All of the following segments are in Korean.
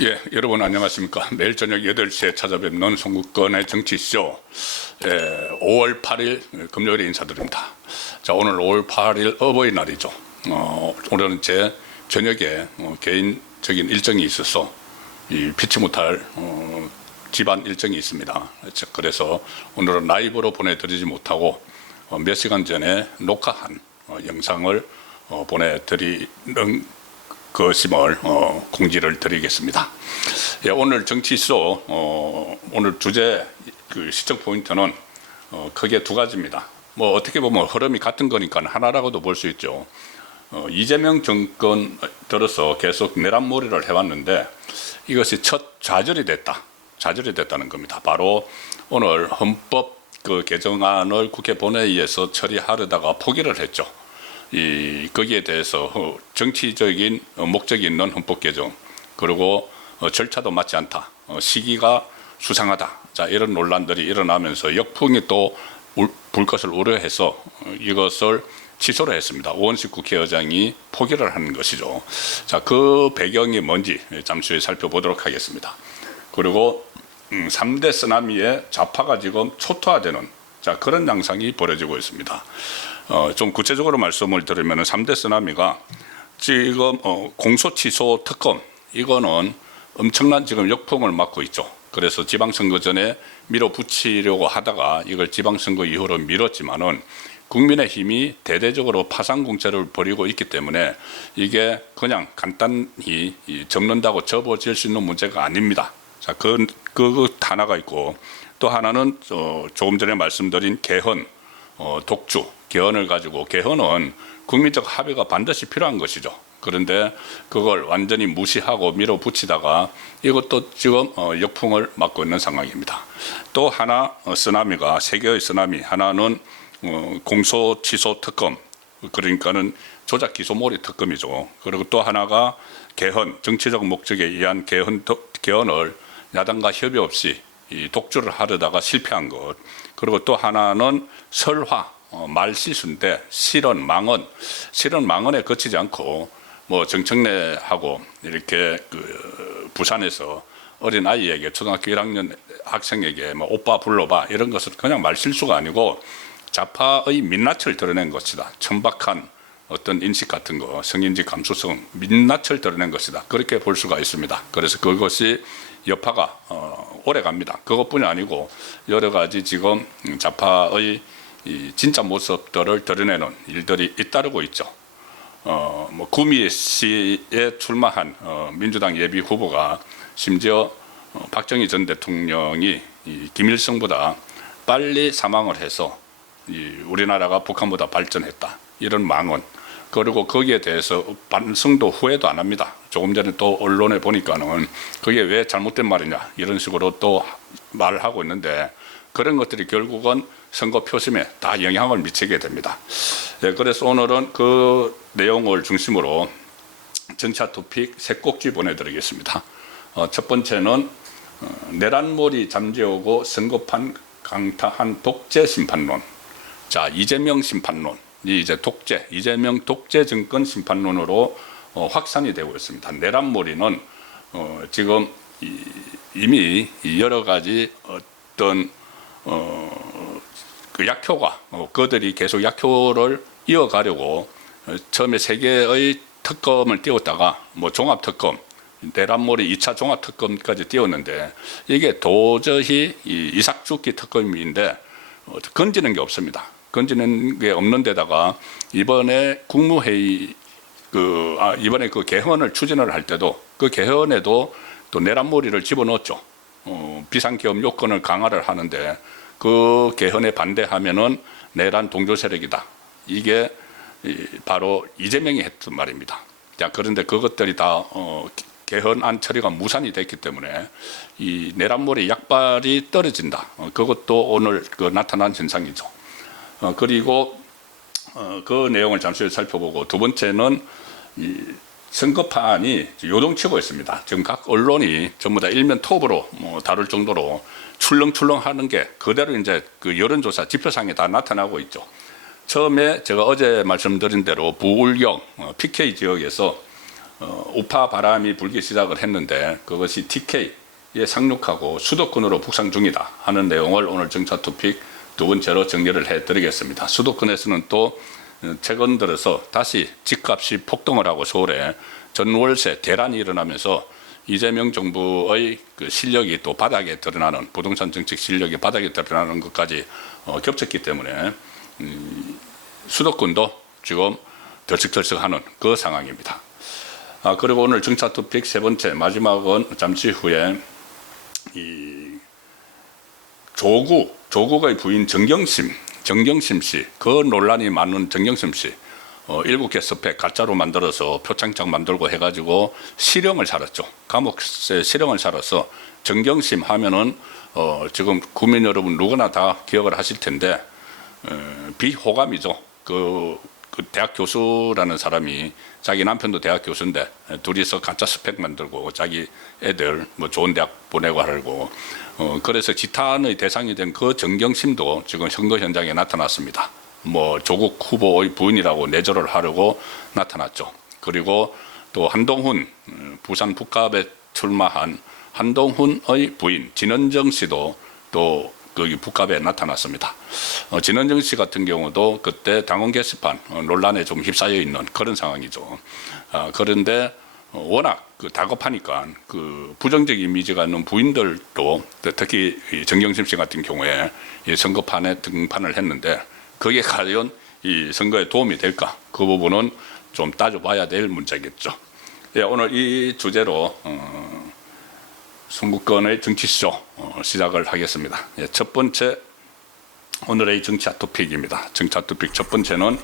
예, 여러분 안녕하십니까. 매일 저녁 8시에 찾아뵙는 송국건의 정치쇼 5월 8일 금요일에 인사드립니다. 자, 오늘 5월 8일 어버이날이죠. 오늘은 제 저녁에 개인적인 일정이 있어서 피치 못할 집안 일정이 있습니다. 그래서 오늘은 라이브로 보내드리지 못하고 몇 시간 전에 녹화한 영상을 보내드리는 것임을 공지를 드리겠습니다. 예, 오늘 정치쇼 오늘 주제 시청 포인트는 크게 두 가지입니다. 뭐 어떻게 보면 흐름이 같은 거니까 하나라고도 볼 수 있죠. 이재명 정권 들어서 계속 내란몰이를 해왔는데 이것이 첫 좌절이 됐다는 겁니다. 바로 오늘 헌법 개정안을 국회 본회의에서 처리하려다가 포기를 했죠. 거기에 대해서 정치적인 목적이 있는 헌법 개정, 그리고 절차도 맞지 않다, 시기가 수상하다, 자, 이런 논란들이 일어나면서 역풍이 또 불 것을 우려해서 이것을 취소를 했습니다. 오원식 국회의장이 포기를 하는 것이죠. 자, 그 배경이 뭔지 잠시 후에 살펴보도록 하겠습니다. 그리고 3대 쓰나미의 좌파가 지금 초토화되는, 자, 그런 양상이 벌어지고 있습니다. 좀 구체적으로 말씀을 드리면 3대 쓰나미가 지금 공소 취소 특검, 이거는 엄청난 지금 역풍을 맞고 있죠. 그래서 지방선거 전에 밀어붙이려고 하다가 이걸 지방선거 이후로 미뤘지만은 국민의힘이 대대적으로 파상공세를 벌이고 있기 때문에 이게 그냥 간단히 접는다고 접어질 수 있는 문제가 아닙니다. 자, 그 하나가 있고, 또 하나는 조금 전에 말씀드린 개헌, 독주, 개헌을 가지고, 개헌은 국민적 합의가 반드시 필요한 것이죠. 그런데 그걸 완전히 무시하고 밀어붙이다가 이것도 지금 역풍을 맞고 있는 상황입니다. 또 하나 쓰나미가, 세 개의 쓰나미, 하나는 공소 취소 특검, 그러니까는 조작 기소몰이 특검이죠. 그리고 또 하나가 개헌, 정치적 목적에 의한 개헌을 야당과 협의 없이 독주를 하려다가 실패한 것. 그리고 또 하나는 설화, 말실수인데 실언, 망언에 그치지 않고 뭐 정청래하고 이렇게 부산에서 어린 아이에게, 초등학교 1학년 학생에게 뭐 오빠 불러봐, 이런 것은 그냥 말실수가 아니고 좌파의 민낯을 드러낸 것이다. 천박한 어떤 인식 같은 거, 성인지 감수성, 민낯을 드러낸 것이다. 그렇게 볼 수가 있습니다. 그래서 그것이 여파가 오래 갑니다. 그것뿐이 아니고 여러 가지 지금 좌파의 진짜 모습들을 드러내는 일들이 잇따르고 있죠. 뭐 구미시에 출마한 민주당 예비 후보가 심지어 박정희 전 대통령이 김일성보다 빨리 사망을 해서 우리나라가 북한보다 발전했다, 이런 망언, 그리고 거기에 대해서 반성도 후회도 안 합니다. 조금 전에 또 언론에 보니까는 그게 왜 잘못된 말이냐, 이런 식으로 또 말을 하고 있는데, 그런 것들이 결국은 선거 표심에 다 영향을 미치게 됩니다. 네, 그래서 오늘은 그 내용을 중심으로 정치화 토픽 세 꼭지 보내드리겠습니다. 첫 번째는 내란몰이 잠재우고 선거판 강타한 독재 심판론. 자, 이재명 심판론. 이제 이재명 독재 정권 심판론으로 확산이 되고 있습니다. 내란몰이는 지금 이미 여러 가지 어떤 그 약효가, 그들이 계속 약효를 이어가려고 처음에 세 개의 특검을 띄웠다가 뭐 종합특검, 내란몰이 2차 종합특검까지 띄웠는데 이게 도저히 이삭죽기 특검인데 건지는 게 없습니다. 건지는 게 없는 데다가 이번에 국무회의 이번에 그 개헌을 추진을 할 때도 그 개헌에도 또 내란몰이를 집어넣었죠. 비상기업 요건을 강화를 하는데 그 개헌에 반대하면은 내란 동조 세력이다. 이게 바로 이재명이 했던 말입니다. 자, 그런데 그것들이 다 개헌안 처리가 무산이 됐기 때문에 이 내란몰이 약발이 떨어진다. 그것도 오늘 나타난 현상이죠. 그리고 그 내용을 잠시 후에 살펴보고, 두 번째는 이 선거판이 요동치고 있습니다. 지금 각 언론이 전부 다 일면 톱으로 다룰 정도로 출렁출렁하는 게 그대로 이제 그 여론조사 지표상에 다 나타나고 있죠. 처음에 제가 어제 말씀드린 대로 부울경 PK 지역에서 우파 바람이 불기 시작을 했는데 그것이 TK에 상륙하고 수도권으로 북상 중이다 하는 내용을 오늘 정차 토픽 두 번째로 정리를 해드리겠습니다. 수도권에서는 또 최근 들어서 다시 집값이 폭등을 하고 서울에 전월세 대란이 일어나면서 이재명 정부의 그 실력이 또 바닥에 드러나는 부동산 정책 실력이 바닥에 드러나는 것까지 겹쳤기 때문에 수도권도 지금 덜썩덜썩하는 그 상황입니다. 그리고 오늘 정차 토픽 세 번째 마지막은 잠시 후에 이 조국의 부인 정경심 씨, 그 논란이 많은 정경심 씨, 7개 스펙 가짜로 만들어서 표창장 만들고 해가지고 실형을 살았죠. 감옥에 실형을 살아서 정경심 하면은 지금 국민 여러분 누구나 다 기억을 하실 텐데 비호감이죠. 그 대학 교수라는 사람이 자기 남편도 대학 교수인데 둘이서 가짜 스펙 만들고 자기 애들 뭐 좋은 대학 보내고 하려고 그래서 지탄의 대상이 된 그 정경심도 지금 선거 현장에 나타났습니다. 뭐 조국 후보의 부인이라고 내조를 하려고 나타났죠. 그리고 또 한동훈 부산 북갑에 출마한 한동훈의 부인 진은정 씨도 또 거기 북갑에 나타났습니다. 진은정 씨 같은 경우도 그때 당원 게시판 논란에 좀 휩싸여 있는 그런 상황이죠. 그런데 워낙 다급하니까 그 부정적 이미지가 있는 부인들도 특히 정경심 씨 같은 경우에 이 선거판에 등판을 했는데 그게 과연 이 선거에 도움이 될까? 그 부분은 좀 따져봐야 될 문제겠죠. 예, 오늘 이 주제로 선거권의 정치쇼 시작을 하겠습니다. 예, 첫 번째 오늘의 정치 토픽입니다. 정치 토픽 첫 번째는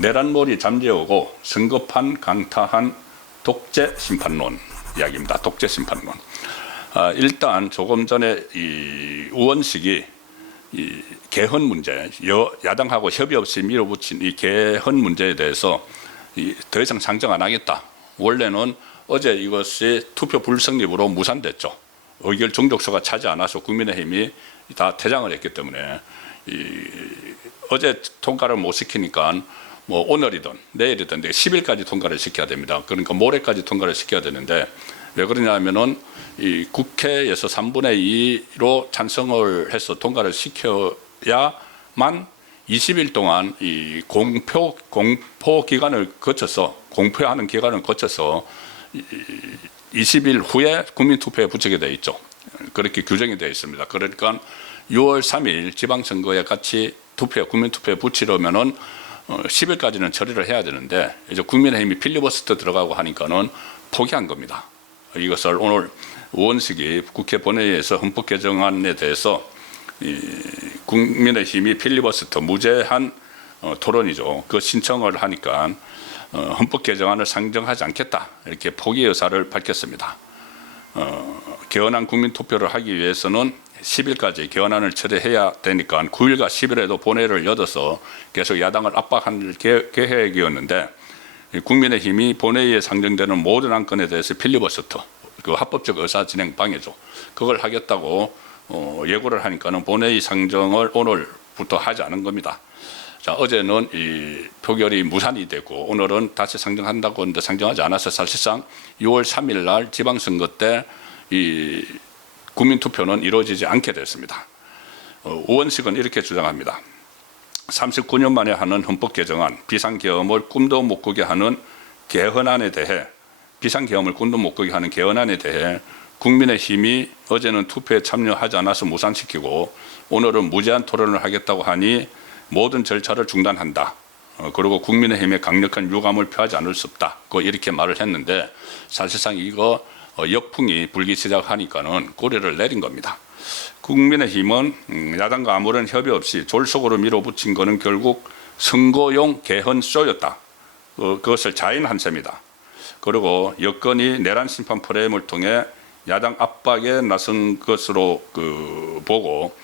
내란몰이 잠재우고 선거판 강타한 독재 심판론 이야기입니다. 독재 심판론. 일단 조금 전에 이 우원식이 이 개헌 문제, 야당하고 협의 없이 밀어붙인 이 개헌 문제에 대해서 더 이상 상정 안 하겠다. 원래는 어제 이것이 투표 불성립으로 무산됐죠. 의결 종족수가 차지 않아서 국민의힘이 다 퇴장을 했기 때문에 어제 통과를 못 시키니까 뭐 오늘이든 내일이든 10일까지 통과를 시켜야 됩니다. 그러니까 모레까지 통과를 시켜야 되는데 왜 그러냐면은 이 국회에서 3분의 2로 찬성을 해서 통과를 시켜야만 20일 동안 이 공포 기간을 거쳐서 공표하는 기간을 거쳐서 20일 후에 국민투표에 붙이게 되어 있죠. 그렇게 규정이 되어 있습니다. 그러니까 6월 3일 지방선거에 같이 국민투표에 붙이려면은 10일까지는 처리를 해야 되는데 이제 국민의힘이 필리버스터 들어가고 하니까는 포기한 겁니다. 이것을 오늘 우원식이 국회 본회의에서 헌법 개정안에 대해서 국민의힘이 필리버스터 무제한 토론이죠. 그 신청을 하니까 헌법 개정안을 상정하지 않겠다 이렇게 포기 의사를 밝혔습니다. 개헌안 국민 투표를 하기 위해서는 10일까지 개헌안을 처리해야 되니까 9일과 10일에도 본회의를 열어서 계속 야당을 압박할 계획이었는데 국민의힘이 본회의에 상정되는 모든 안건에 대해서 필리버스터, 그 합법적 의사 진행 방해죠. 그걸 하겠다고 예고를 하니까는 본회의 상정을 오늘부터 하지 않은 겁니다. 자, 어제는 이 표결이 무산이 되고 오늘은 다시 상정한다고 하는데 상정하지 않아서 사실상 6월 3일 날 지방선거 때 이 국민투표는 이루어지지 않게 됐습니다. 우원식은 이렇게 주장합니다. 39년 만에 하는 헌법 개정안, 비상계엄을 꿈도 못 꾸게 하는 개헌안에 대해 비상계엄을 꿈도 못 꾸게 하는 개헌안에 대해 국민의힘이 어제는 투표에 참여하지 않아서 무산시키고 오늘은 무제한 토론을 하겠다고 하니 모든 절차를 중단한다. 그리고 국민의힘의 강력한 유감을 표하지 않을 수 없다. 이렇게 말을 했는데 사실상 이거 역풍이 불기 시작하니까는 고개를 내린 겁니다. 국민의힘은 야당과 아무런 협의 없이 졸속으로 밀어붙인 것은 결국 선거용 개헌 쇼였다. 그것을 자인한 셈이다. 그리고 여건이 내란 심판 프레임을 통해 야당 압박에 나선 것으로 보고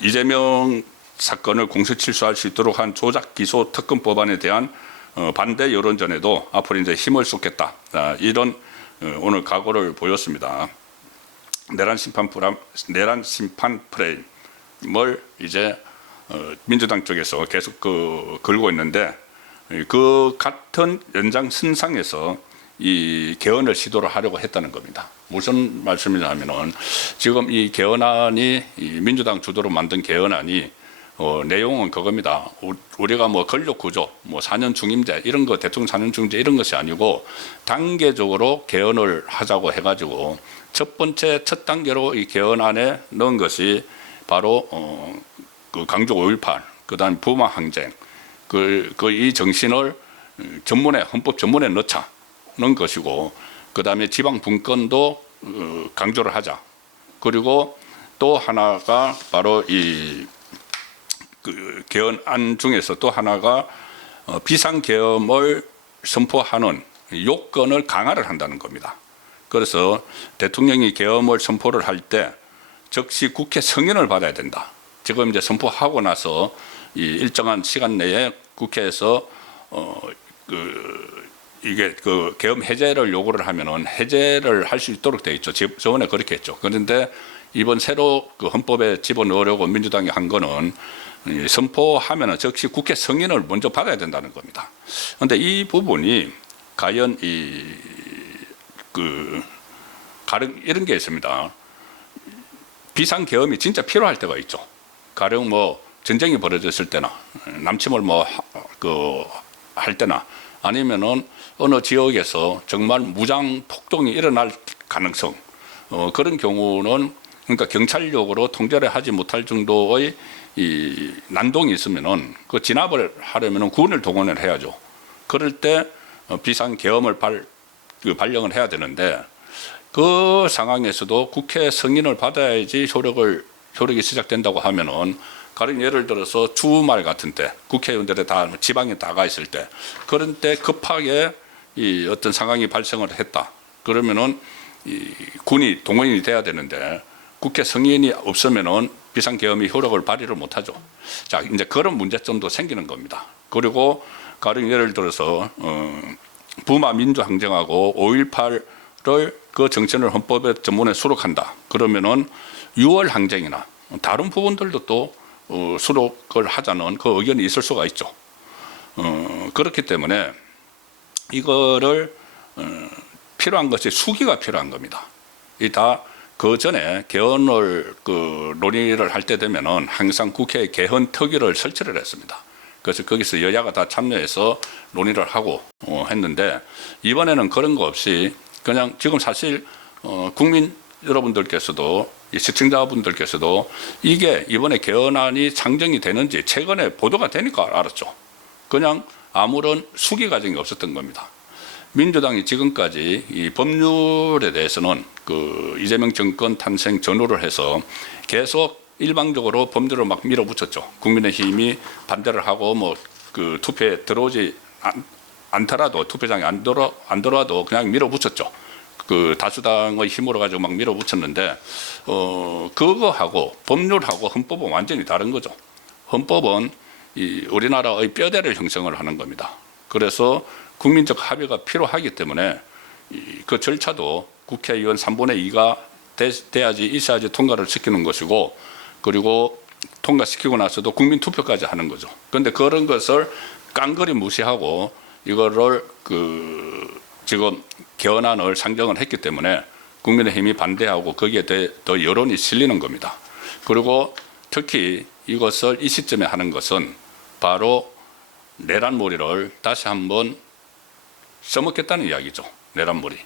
이재명 사건을 공소 취소할 수 있도록 한 조작 기소 특검 법안에 대한 반대 여론전에도 앞으로 이제 힘을 쏟겠다. 이런 오늘 각오를 보였습니다. 내란 심판 프레임을 이제 민주당 쪽에서 계속 걸고 있는데 그 같은 연장선상에서 이 개헌을 시도를 하려고 했다는 겁니다. 무슨 말씀이냐면은 지금 이 개헌안이 이 민주당 주도로 만든 개헌안이 내용은 그겁니다. 우리가 뭐 권력 구조, 뭐 4년 중임제 이런 거 대통령 4년 중임제 이런 것이 아니고 단계적으로 개헌을 하자고 해가지고 첫 단계로 이 개헌안에 넣은 것이 바로 그 강조 5.18, 그다음 부마 항쟁, 이 정신을 헌법 전문에 넣자는 것이고, 그다음에 지방 분권도 강조를 하자. 그리고 또 하나가 바로 그 개헌안 중에서 또 하나가 비상계엄을 선포하는 요건을 강화를 한다는 겁니다. 그래서 대통령이 계엄을 선포를 할 때 즉시 국회 승인을 받아야 된다. 지금 이제 선포하고 나서 이 일정한 시간 내에 국회에서 이게 그 계엄 해제를 요구를 하면은 해제를 할 수 있도록 돼 있죠. 저번에 그렇게 했죠. 그런데 이번 새로 그 헌법에 집어넣으려고 민주당이 한 거는 선포하면은 즉시 국회 승인을 먼저 받아야 된다는 겁니다. 그런데 이 부분이 과연 가령 이런 게 있습니다. 비상계엄이 진짜 필요할 때가 있죠. 가령 뭐 전쟁이 벌어졌을 때나 남침을 할 때나 아니면은 어느 지역에서 정말 무장 폭동이 일어날 가능성, 그런 경우는 그러니까 경찰력으로 통제를 하지 못할 정도의 이 난동이 있으면은 그 진압을 하려면은 군을 동원을 해야죠. 그럴 때 비상계엄을 발령을 해야 되는데 그 상황에서도 국회 승인을 받아야지 효력이 시작된다고 하면은 가령 예를 들어서 주말 같은 때 국회의원들이 다 지방에 다가 있을 때 그런 때 급하게 이 어떤 상황이 발생을 했다. 그러면은 이 군이 동원이 돼야 되는데 국회 승인이 없으면은 비상계엄이 효력을 발휘를 못하죠. 자, 이제 그런 문제점도 생기는 겁니다. 그리고 가령 예를 들어서 부마 민주항쟁하고 5.18을 그 정신을 헌법에 전문에 수록한다. 그러면은 6월 항쟁이나 다른 부분들도 또 수록을 하자는 그 의견이 있을 수가 있죠. 그렇기 때문에 이거를 필요한 것이 수기가 필요한 겁니다. 이 다 그 전에 개헌을 논의를 할 때 되면은 항상 국회에 개헌 특위를 설치를 했습니다. 그래서 거기서 여야가 다 참여해서 논의를 하고 했는데 이번에는 그런 거 없이 그냥 지금 사실 국민 여러분들께서도 시청자분들께서도 이게 이번에 개헌안이 상정이 되는지 최근에 보도가 되니까 알았죠. 그냥 아무런 수기 과정이 없었던 겁니다. 민주당이 지금까지 이 법률에 대해서는 그 이재명 정권 탄생 전후를 해서 계속 일방적으로 법률을 막 밀어붙였죠. 국민의힘이 반대를 하고 뭐 그 투표에 들어오지 않더라도 투표장에 안 들어와도 그냥 밀어붙였죠. 그 다수당의 힘으로 가지고 막 밀어붙였는데 그거하고 법률하고 헌법은 완전히 다른 거죠. 헌법은 이 우리나라의 뼈대를 형성을 하는 겁니다. 그래서 국민적 합의가 필요하기 때문에 그 절차도 국회의원 3분의 2가 돼야지 있어야지 통과를 시키는 것이고 그리고 통과시키고 나서도 국민 투표까지 하는 거죠. 그런데 그런 것을 깡그리 무시하고 이거를 지금 개헌안을 상정을 했기 때문에 국민의힘이 반대하고 거기에 더 여론이 실리는 겁니다. 그리고 특히 이것을 이 시점에 하는 것은 바로 내란머리를 다시 한번 써먹겠다는 이야기죠. 내란머리.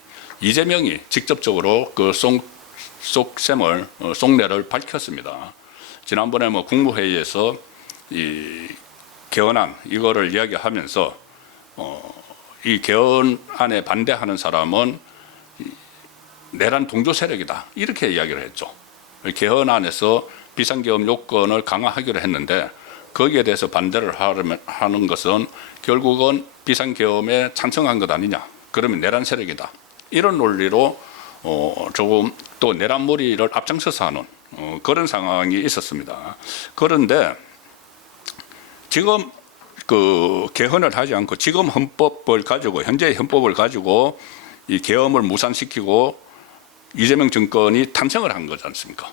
이재명이 직접적으로 그 속내를 밝혔습니다. 지난번에 뭐 국무회의에서 이 개헌안 이거를 이야기하면서 이 개헌안에 반대하는 사람은 내란 동조 세력이다. 이렇게 이야기를 했죠. 개헌안에서 비상계엄 요건을 강화하기로 했는데 거기에 대해서 반대를 하는 것은 결국은 비상계엄에 찬성한 것 아니냐. 그러면 내란 세력이다. 이런 논리로 조금 또 내란머리를 앞장서서 하는 그런 상황이 있었습니다. 그런데 지금 그 개헌을 하지 않고 지금 헌법을 가지고 현재의 헌법을 가지고 이 계엄을 무산시키고 이재명 정권이 탄생을 한 거지 않습니까?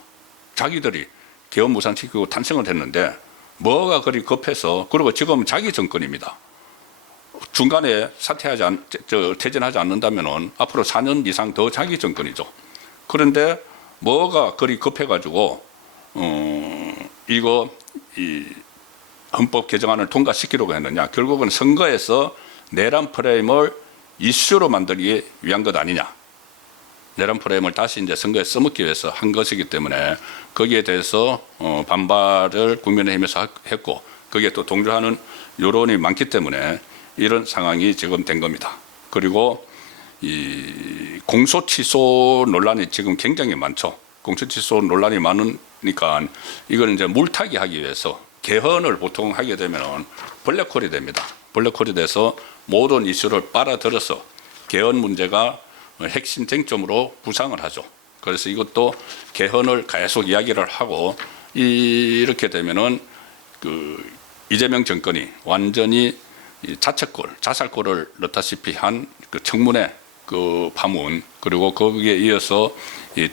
자기들이 계엄 무산시키고 탄생을 했는데 뭐가 그리 급해서 그리고 지금 자기 정권입니다. 중간에 퇴진하지 않는다면은 앞으로 4년 이상 더 자기 정권이죠. 그런데 뭐가 그리 급해가지고 이거 이 헌법 개정안을 통과시키려고 했느냐? 결국은 선거에서 내란 프레임을 이슈로 만들기 위한 것 아니냐? 내란 프레임을 다시 이제 선거에 써먹기 위해서 한 것이기 때문에 거기에 대해서 반발을 국민의힘에서 했고 거기에 또 동조하는 여론이 많기 때문에 이런 상황이 지금 된 겁니다. 그리고 이 공소취소 논란이 지금 굉장히 많죠. 공소취소 논란이 많으니까 이걸 이제 물타기 하기 위해서 개헌을 보통 하게 되면 블랙홀이 됩니다. 블랙홀이 돼서 모든 이슈를 빨아들여서 개헌 문제가 핵심 쟁점으로 부상을 하죠. 그래서 이것도 개헌을 계속 이야기를 하고 이렇게 되면은 그 이재명 정권이 완전히 자살골을 넣다시피 한 그 청문회 그 파문 그리고 거기에 이어서 이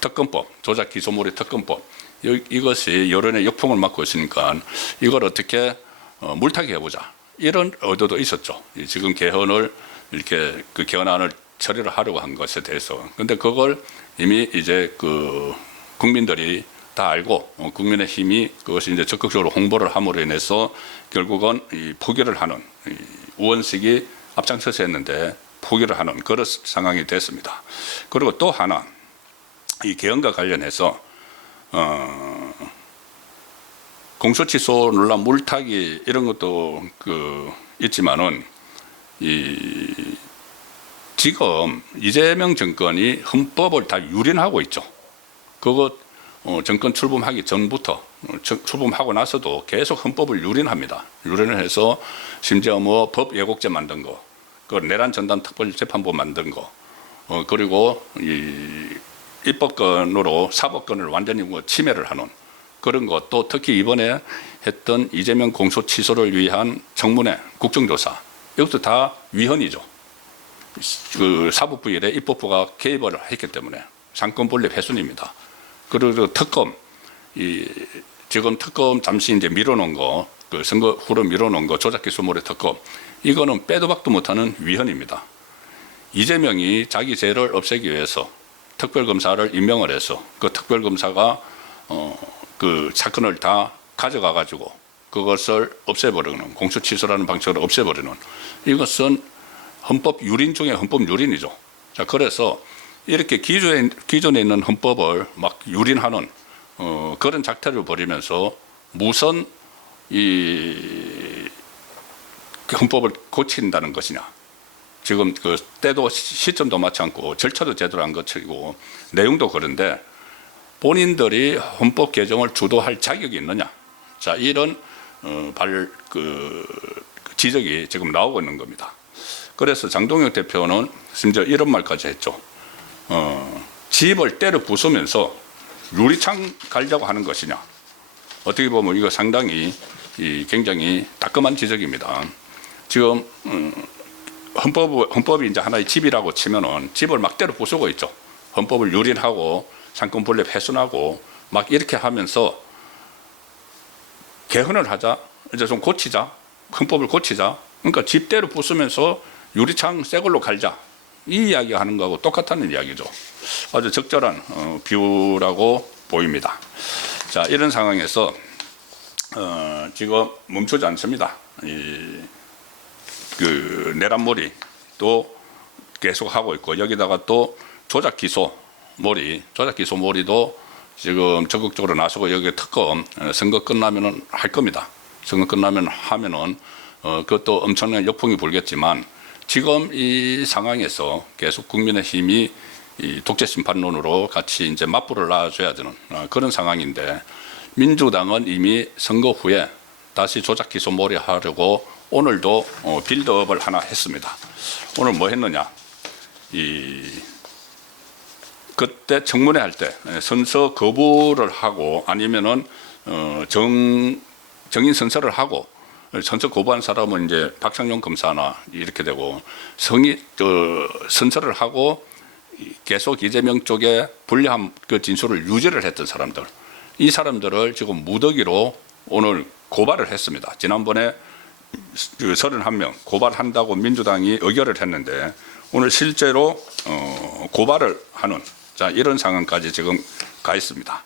특검법 조작 기소몰이 특검법 이것이 여론의 역풍을 맞고 있으니까 이걸 어떻게 물타기 해보자 이런 의도도 있었죠. 지금 개헌을 이렇게 그 개헌안을 처리를 하려고 한 것에 대해서. 근데 그걸 이미 이제 그 국민들이 다 알고 국민의힘이 그것이 이제 적극적으로 홍보를 함으로 인해서 결국은 이 포기를 하는 우원식이 앞장서서 했는데 포기를 하는 그런 상황이 됐습니다. 그리고 또 하나 이 개헌과 관련해서 공소취소 논란 물타기 이런 것도 그 있지만은 이 지금 이재명 정권이 헌법을 다 유린하고 있죠. 그거 정권 출범하기 전부터 출범하고 나서도 계속 헌법을 유린합니다. 유린을 해서 심지어 뭐 법 예고죄 만든 거, 그 내란 전담 특별재판부 만든 거, 그리고 이 입법권으로 사법권을 완전히 뭐 침해를 하는 그런 것, 또 특히 이번에 했던 이재명 공소 취소를 위한 청문회, 국정조사 이것도 다 위헌이죠. 그 사법부 일에 입법부가 개입을 했기 때문에 상권 분립 훼손입니다. 그리고 특검, 지금 특검 잠시 이제 밀어놓은 거, 그 선거 후로 밀어놓은 거 조작기소몰의 특검, 이거는 빼도 박도 못하는 위헌입니다. 이재명이 자기 죄를 없애기 위해서 특별검사를 임명을 해서 그 특별검사가 그 사건을 다 가져가 가지고 그것을 없애버리는 공소취소라는 방식으로 없애버리는 이것은 헌법 유린 중에 헌법 유린이죠. 자, 그래서 이렇게 기존에 있는 헌법을 막 유린하는 그런 작태를 벌이면서 무슨 이 헌법을 고친다는 것이냐. 지금 그 때도 시점도 맞지 않고 절차도 제대로 안 거치고 내용도 그런데 본인들이 헌법 개정을 주도할 자격이 있느냐. 자, 이런 지적이 지금 나오고 있는 겁니다. 그래서 장동혁 대표는 심지어 이런 말까지 했죠. 집을 때려 부수면서 유리창 갈자고 하는 것이냐. 어떻게 보면 이거 상당히 굉장히 따끔한 지적입니다. 지금 헌법이 이제 하나의 집이라고 치면은 집을 막 때려 부수고 있죠. 헌법을 유린하고 상권 분립 훼손하고 막 이렇게 하면서 개헌을 하자, 이제 좀 고치자, 헌법을 고치자. 그러니까 집 때려 부수면서 유리창 새 걸로 갈자. 이 이야기 하는 거하고 똑같다는 이야기죠. 아주 적절한 비유라고 보입니다. 자, 이런 상황에서 지금 멈추지 않습니다. 그 내란몰이 또 계속 하고 있고 여기다가 또 조작 기소몰이도 지금 적극적으로 나서고 여기 특검 선거 끝나면은 할 겁니다. 선거 끝나면 하면은 그것도 엄청난 역풍이 불겠지만 지금 이 상황에서 계속 국민의힘이 이 독재 심판론으로 같이 이제 맞불을 놔줘야 되는 그런 상황인데 민주당은 이미 선거 후에 다시 조작 기소몰이 하려고 오늘도 빌드업을 하나 했습니다. 오늘 뭐 했느냐? 그때 청문회 할 때 선서 거부를 하고 아니면은 정인 선서를 하고 선서 거부한 사람은 이제 박상용 검사나 이렇게 되고 선서를 하고 계속 이재명 쪽에 불리한 그 진술을 유지를 했던 사람들, 이 사람들을 지금 무더기로 오늘 고발을 했습니다. 지난번에 31명 고발한다고 민주당이 의결을 했는데 오늘 실제로 고발을 하는 자 이런 상황까지 지금 가 있습니다.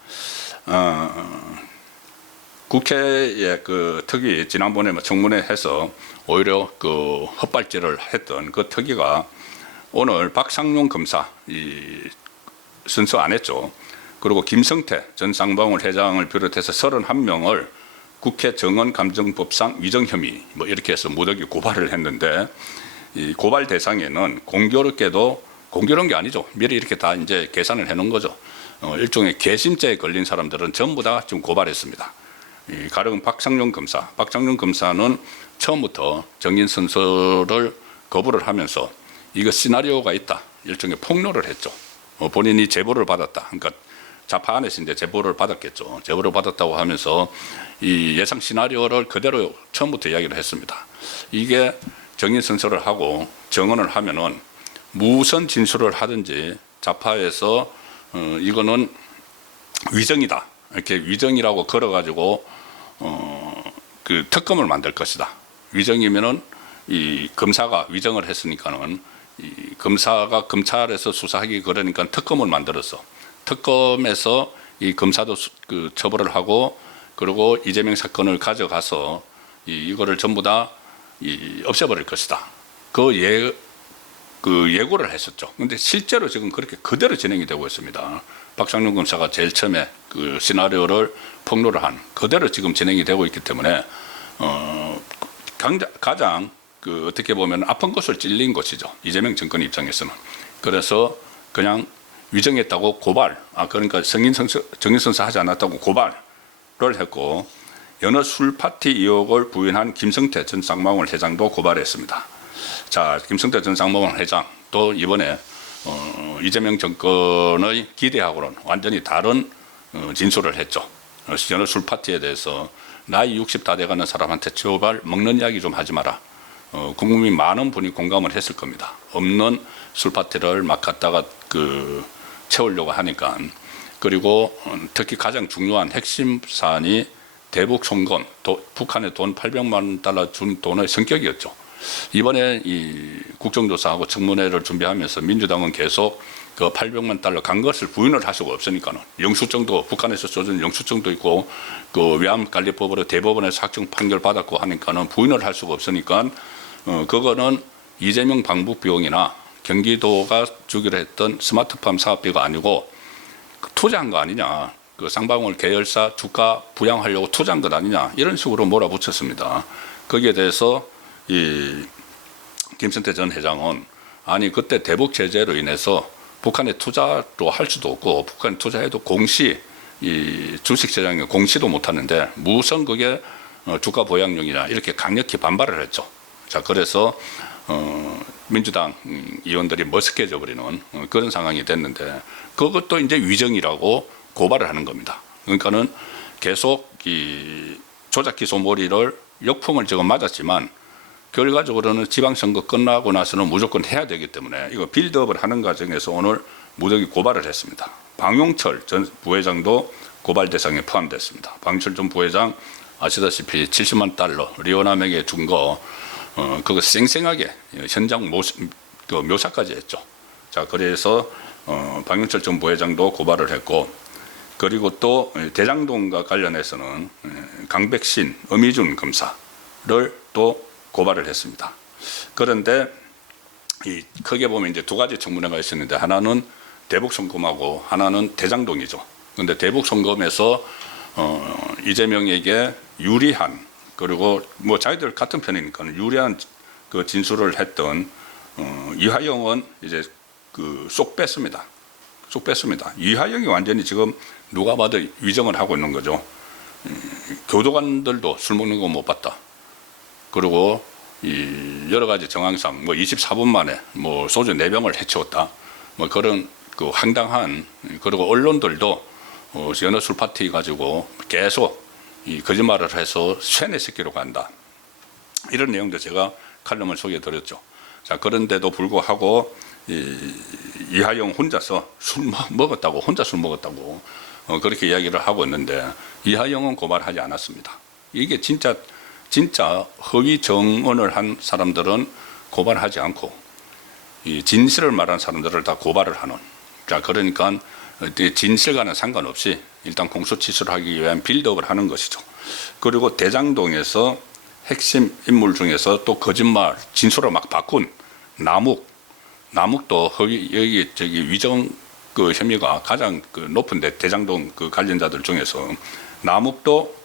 국회의 그 특위 지난번에 청문회해서 오히려 그 헛발질을 했던 그 특위가 오늘 박상용 검사 선서 안 했죠. 그리고 김성태 전 쌍방울 회장을 비롯해서 31명을 국회 정언감정법상 위정 혐의 뭐 이렇게 해서 무더기 고발을 했는데 이 고발 대상에는 공교롭게도 공교로운 게 아니죠. 미리 이렇게 다 이제 계산을 해놓은 거죠. 일종의 괘씸죄에 걸린 사람들은 전부 다 지금 고발했습니다. 이 가령 박상용 검사는 처음부터 정인 선서를 거부를 하면서 이거 시나리오가 있다. 일종의 폭로를 했죠. 본인이 제보를 받았다. 그러니까 자파 안에서 이제 제보를 받았겠죠. 제보를 받았다고 하면서 이 예상 시나리오를 그대로 처음부터 이야기를 했습니다. 이게 정인 선서를 하고 정언을 하면은 무슨 진술을 하든지 자파에서 이거는 위정이다. 이렇게 위정이라고 걸어가지고 그 특검을 만들 것이다. 위정이면은 이 검사가 위정을 했으니까는 이 검사가 검찰에서 수사하기 그러니까 특검을 만들었어. 특검에서 이 검사도 그 처벌을 하고 그리고 이재명 사건을 가져가서 이거를 전부 다 없애버릴 것이다. 그 예고를 했었죠. 그런데 실제로 지금 그렇게 그대로 진행이 되고 있습니다. 박상용 검사가 제일 처음에 그 시나리오를 폭로를 한 그대로 지금 진행이 되고 있기 때문에 가장 그 어떻게 보면 아픈 것을 찔린 것이죠. 이재명 정권 입장에서는. 그래서 그냥 위정했다고 고발, 그러니까 정인선서 하지 않았다고 고발을 했고 여느 술 파티 의혹을 부인한 김성태 전 쌍방울 회장도 고발했습니다. 자, 김성태 전 쌍방울 회장 또 이번에 이재명 정권의 기대하고는 완전히 다른 진술을 했죠. 여느 술 파티에 대해서 나이 60 다 돼가는 사람한테 제발 먹는 이야기 좀 하지 마라. 국민 많은 분이 공감을 했을 겁니다. 없는 술 파티를 막 갖다가 채우려고 하니까. 그리고 특히 가장 중요한 핵심 사안이 대북 송금, 북한에 돈 800만 달러 준 돈의 성격이었죠. 이번에 이 국정조사하고 청문회를 준비하면서 민주당은 계속 그 800만 달러 간 것을 부인을 할 수가 없으니까는 영수증도 북한에서 쏘준 영수증도 있고 그 위안관리법으로 대법원에서 확정 판결 받았고 하니까는 부인을 할 수가 없으니까 그거는 이재명 방북 비용이나 경기도가 주기로 했던 스마트팜 사업비가 아니고 투자한 거 아니냐. 그 쌍방울 계열사 주가 부양하려고 투자한 것 아니냐. 이런 식으로 몰아붙였습니다. 거기에 대해서 이 김성태 전 회장은 아니 그때 대북 제재로 인해서 북한에 투자도 할 수도 없고 북한에 투자해도 공시 이 주식 시장에 공시도 못 하는데 무슨 그게 주가 보양용이냐 이렇게 강력히 반발을 했죠. 자 그래서 민주당 의원들이 머쓱해져 버리는 그런 상황이 됐는데 그것도 이제 위정이라고 고발을 하는 겁니다. 그러니까는 계속 이 조작 기소몰이를 역풍을 지금 맞았지만 결과적으로는 지방선거 끝나고 나서는 무조건 해야 되기 때문에 이거 빌드업을 하는 과정에서 오늘 무더기 고발을 했습니다. 방용철 전 부회장도 고발 대상에 포함됐습니다. 방용철 전 부회장 아시다시피 70만 달러 리오남에게 준 거 그거 쌩쌩하게 현장 묘사까지 했죠. 자 그래서 방용철 전 부회장도 고발을 했고 그리고 또 대장동과 관련해서는 강백신, 엄희준 검사를 또 고발을 했습니다. 그런데 이 크게 보면 이제 두 가지 청문회가 있었는데 하나는 대북송금하고 하나는 대장동이죠. 그런데 대북송금에서 이재명에게 유리한 그리고 뭐 자기들 같은 편이니까 유리한 그 진술을 했던 이화영은 이제 쏙 뺐습니다. 쏙 뺐습니다. 이화영이 완전히 지금 누가 봐도 위정을 하고 있는 거죠. 교도관들도 술 먹는 거 못 봤다. 그리고 이 여러 가지 정황상 뭐 24분 만에 뭐 소주 4병을 해치웠다. 뭐 그런 그 황당한 그리고 언론들도 여느 술 파티 가지고 계속 이 거짓말을 해서 쇠뇌새끼로 간다. 이런 내용도 제가 칼럼을 소개해 드렸죠. 자 그런데도 불구하고 이하영 혼자서 술 먹었다고 혼자 술 먹었다고 그렇게 이야기를 하고 있는데 이하영은 고발하지 않았습니다. 이게 진짜 진짜 허위 정언을 한 사람들은 고발하지 않고 이 진실을 말한 사람들을 다 고발을 하는. 자, 그러니까 진실과는 상관없이 일단 공소치소를 하기 위한 빌드업을 하는 것이죠. 그리고 대장동에서 핵심 인물 중에서 또 거짓말 진술을 막 바꾼 남욱도 여기 위정 그 혐의가 가장 그 높은데 대장동 그 관련자들 중에서 남욱도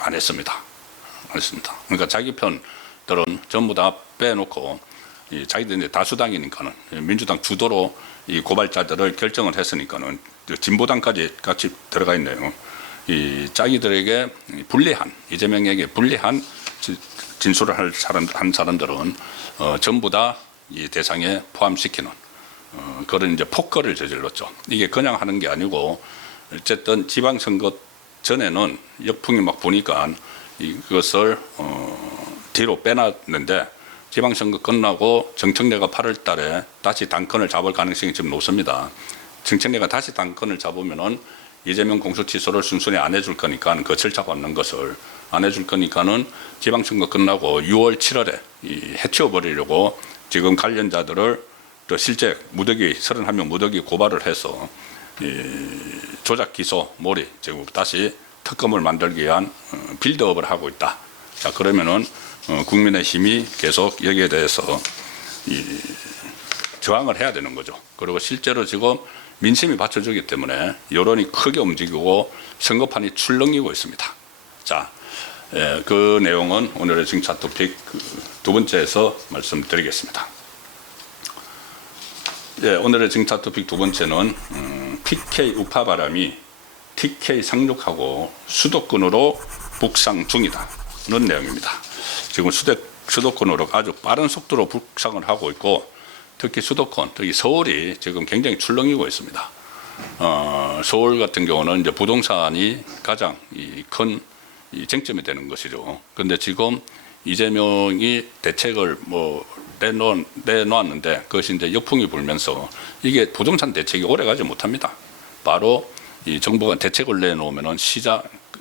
안 했습니다. 그러니까 자기 편들은 전부 다 빼놓고 자기들 이제 다수당이니까는 민주당 주도로 이 고발자들을 결정을 했으니까는 진보당까지 같이 들어가 있네요. 이 자기들에게 불리한 이재명에게 불리한 진술을 한 사람들은 전부 다 이 대상에 포함시키는 그런 이제 폭거를 저질렀죠. 이게 그냥 하는 게 아니고 어쨌든 지방선거 전에는 역풍이 막 부니까 이것을 뒤로 빼놨는데 지방선거 끝나고 정청래가 8월 달에 다시 당권을 잡을 가능성이 지금 높습니다. 정청래가 다시 당권을 잡으면은 이재명 공소취소를 순순히 안 해줄 거니까 그 절차 밟는 것을 안 해줄 거니까는 지방선거 끝나고 6월 7월에 해치워버리려고 지금 관련자들을 또 실제 무더기 31명 무더기 고발을 해서 조작 기소 몰이 지금 다시 특검을 만들기 위한 빌드업을 하고 있다. 자, 그러면은 국민의힘이 계속 여기에 대해서 저항을 해야 되는 거죠. 그리고 실제로 지금 민심이 받쳐주기 때문에 여론이 크게 움직이고 선거판이 출렁이고 있습니다. 자, 그 내용은 오늘의 증차 토픽 두 번째에서 말씀드리겠습니다. 오늘의 증차 토픽 두 번째는 TK 우파 바람이 TK 상륙하고 수도권으로 북상 중이다는 내용입니다. 지금 수도권으로 아주 빠른 속도로 북상을 하고 있고 특히 수도권, 특히 서울이 지금 굉장히 출렁이고 있습니다. 서울 같은 경우는 이제 부동산이 가장 큰 쟁점이 되는 것이죠. 그런데 지금 이재명이 대책을 내놓았는데 그것이 이제 역풍이 불면서 이게 부동산 대책이 오래가지 못합니다. 바로 이 정부가 대책을 내놓으면은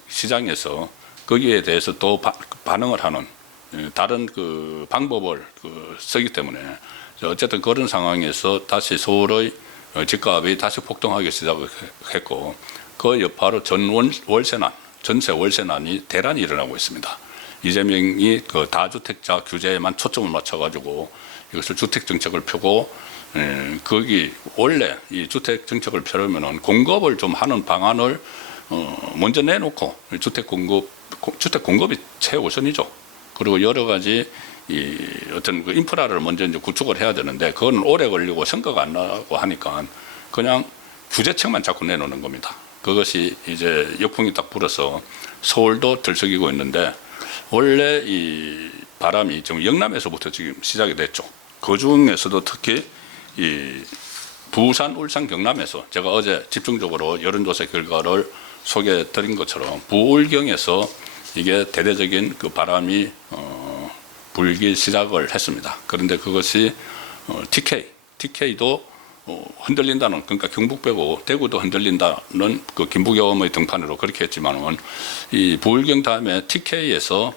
시장에서 거기에 대해서 또 반응을 하는 다른 그 방법을 쓰기 때문에 어쨌든 그런 상황에서 다시 서울의 집값이 다시 폭등하기 시작했고 그 여파로 전세 월세난이 대란이 일어나고 있습니다. 이재명이 그 다주택자 규제에만 초점을 맞춰가지고 이것을 주택 정책을 펴고 거기 원래 이 주택 정책을 펴려면은 공급을 좀 하는 방안을 먼저 내놓고 주택 공급이 최우선이죠. 그리고 여러 가지 어떤 그 인프라를 먼저 이제 구축을 해야 되는데 그건 오래 걸리고 성과가 안 나고 하니까 그냥 규제책만 자꾸 내놓는 겁니다. 그것이 이제 역풍이 딱 불어서 서울도 들썩이고 있는데 원래 이 바람이 지금 영남에서부터 지금 시작이 됐죠. 그 중에서도 특히 이 부산, 울산, 경남에서 제가 어제 집중적으로 여론조사 결과를 소개해 드린 것처럼 부울경에서 이게 대대적인 그 바람이 불기 시작을 했습니다. 그런데 그것이 TK도 흔들린다는, 그러니까 경북 빼고 대구도 흔들린다는 그 김부겸의 등판으로 그렇게 했지만은 이 부울경 다음에 TK에서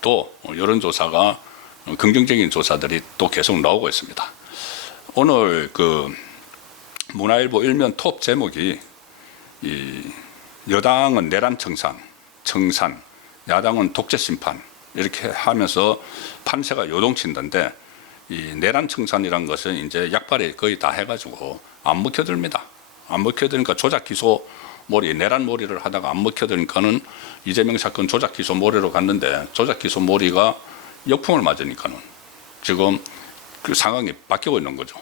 또 여론조사가 긍정적인 조사들이 또 계속 나오고 있습니다. 오늘 그 문화일보 일면 톱 제목이 이 여당은 내란 청산, 야당은 독재 심판 이렇게 하면서 판세가 요동친다는데 이 내란 청산이란 것은 이제 약발이 거의 다 해가지고 안 먹혀듭니다. 안 먹혀드니까 조작 기소 몰이 내란 몰이를 하다가 안 먹혀드니까는 이재명 사건 조작 기소 몰이로 갔는데 조작 기소 몰이가 역풍을 맞으니까는 지금 그 상황이 바뀌고 있는 거죠.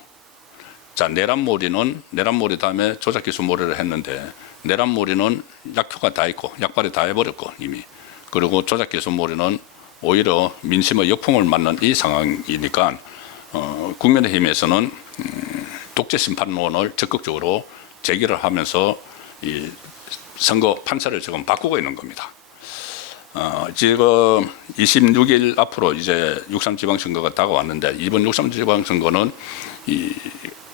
자, 내란 몰이 다음에 조작 기소 몰이를 했는데 내란 몰이는 약효가 다 있고 약발이 다 해버렸고 이미 그리고 조작 기소 몰이는 오히려 민심의 역풍을 맞는 이 상황이니까 국민의힘에서는 독재 심판론을 적극적으로 제기를 하면서 이 선거 판세를 지금 바꾸고 있는 겁니다. 지금 26일 앞으로 이제 6.3 지방선거가 다가왔는데 이번 6.3 지방선거는 이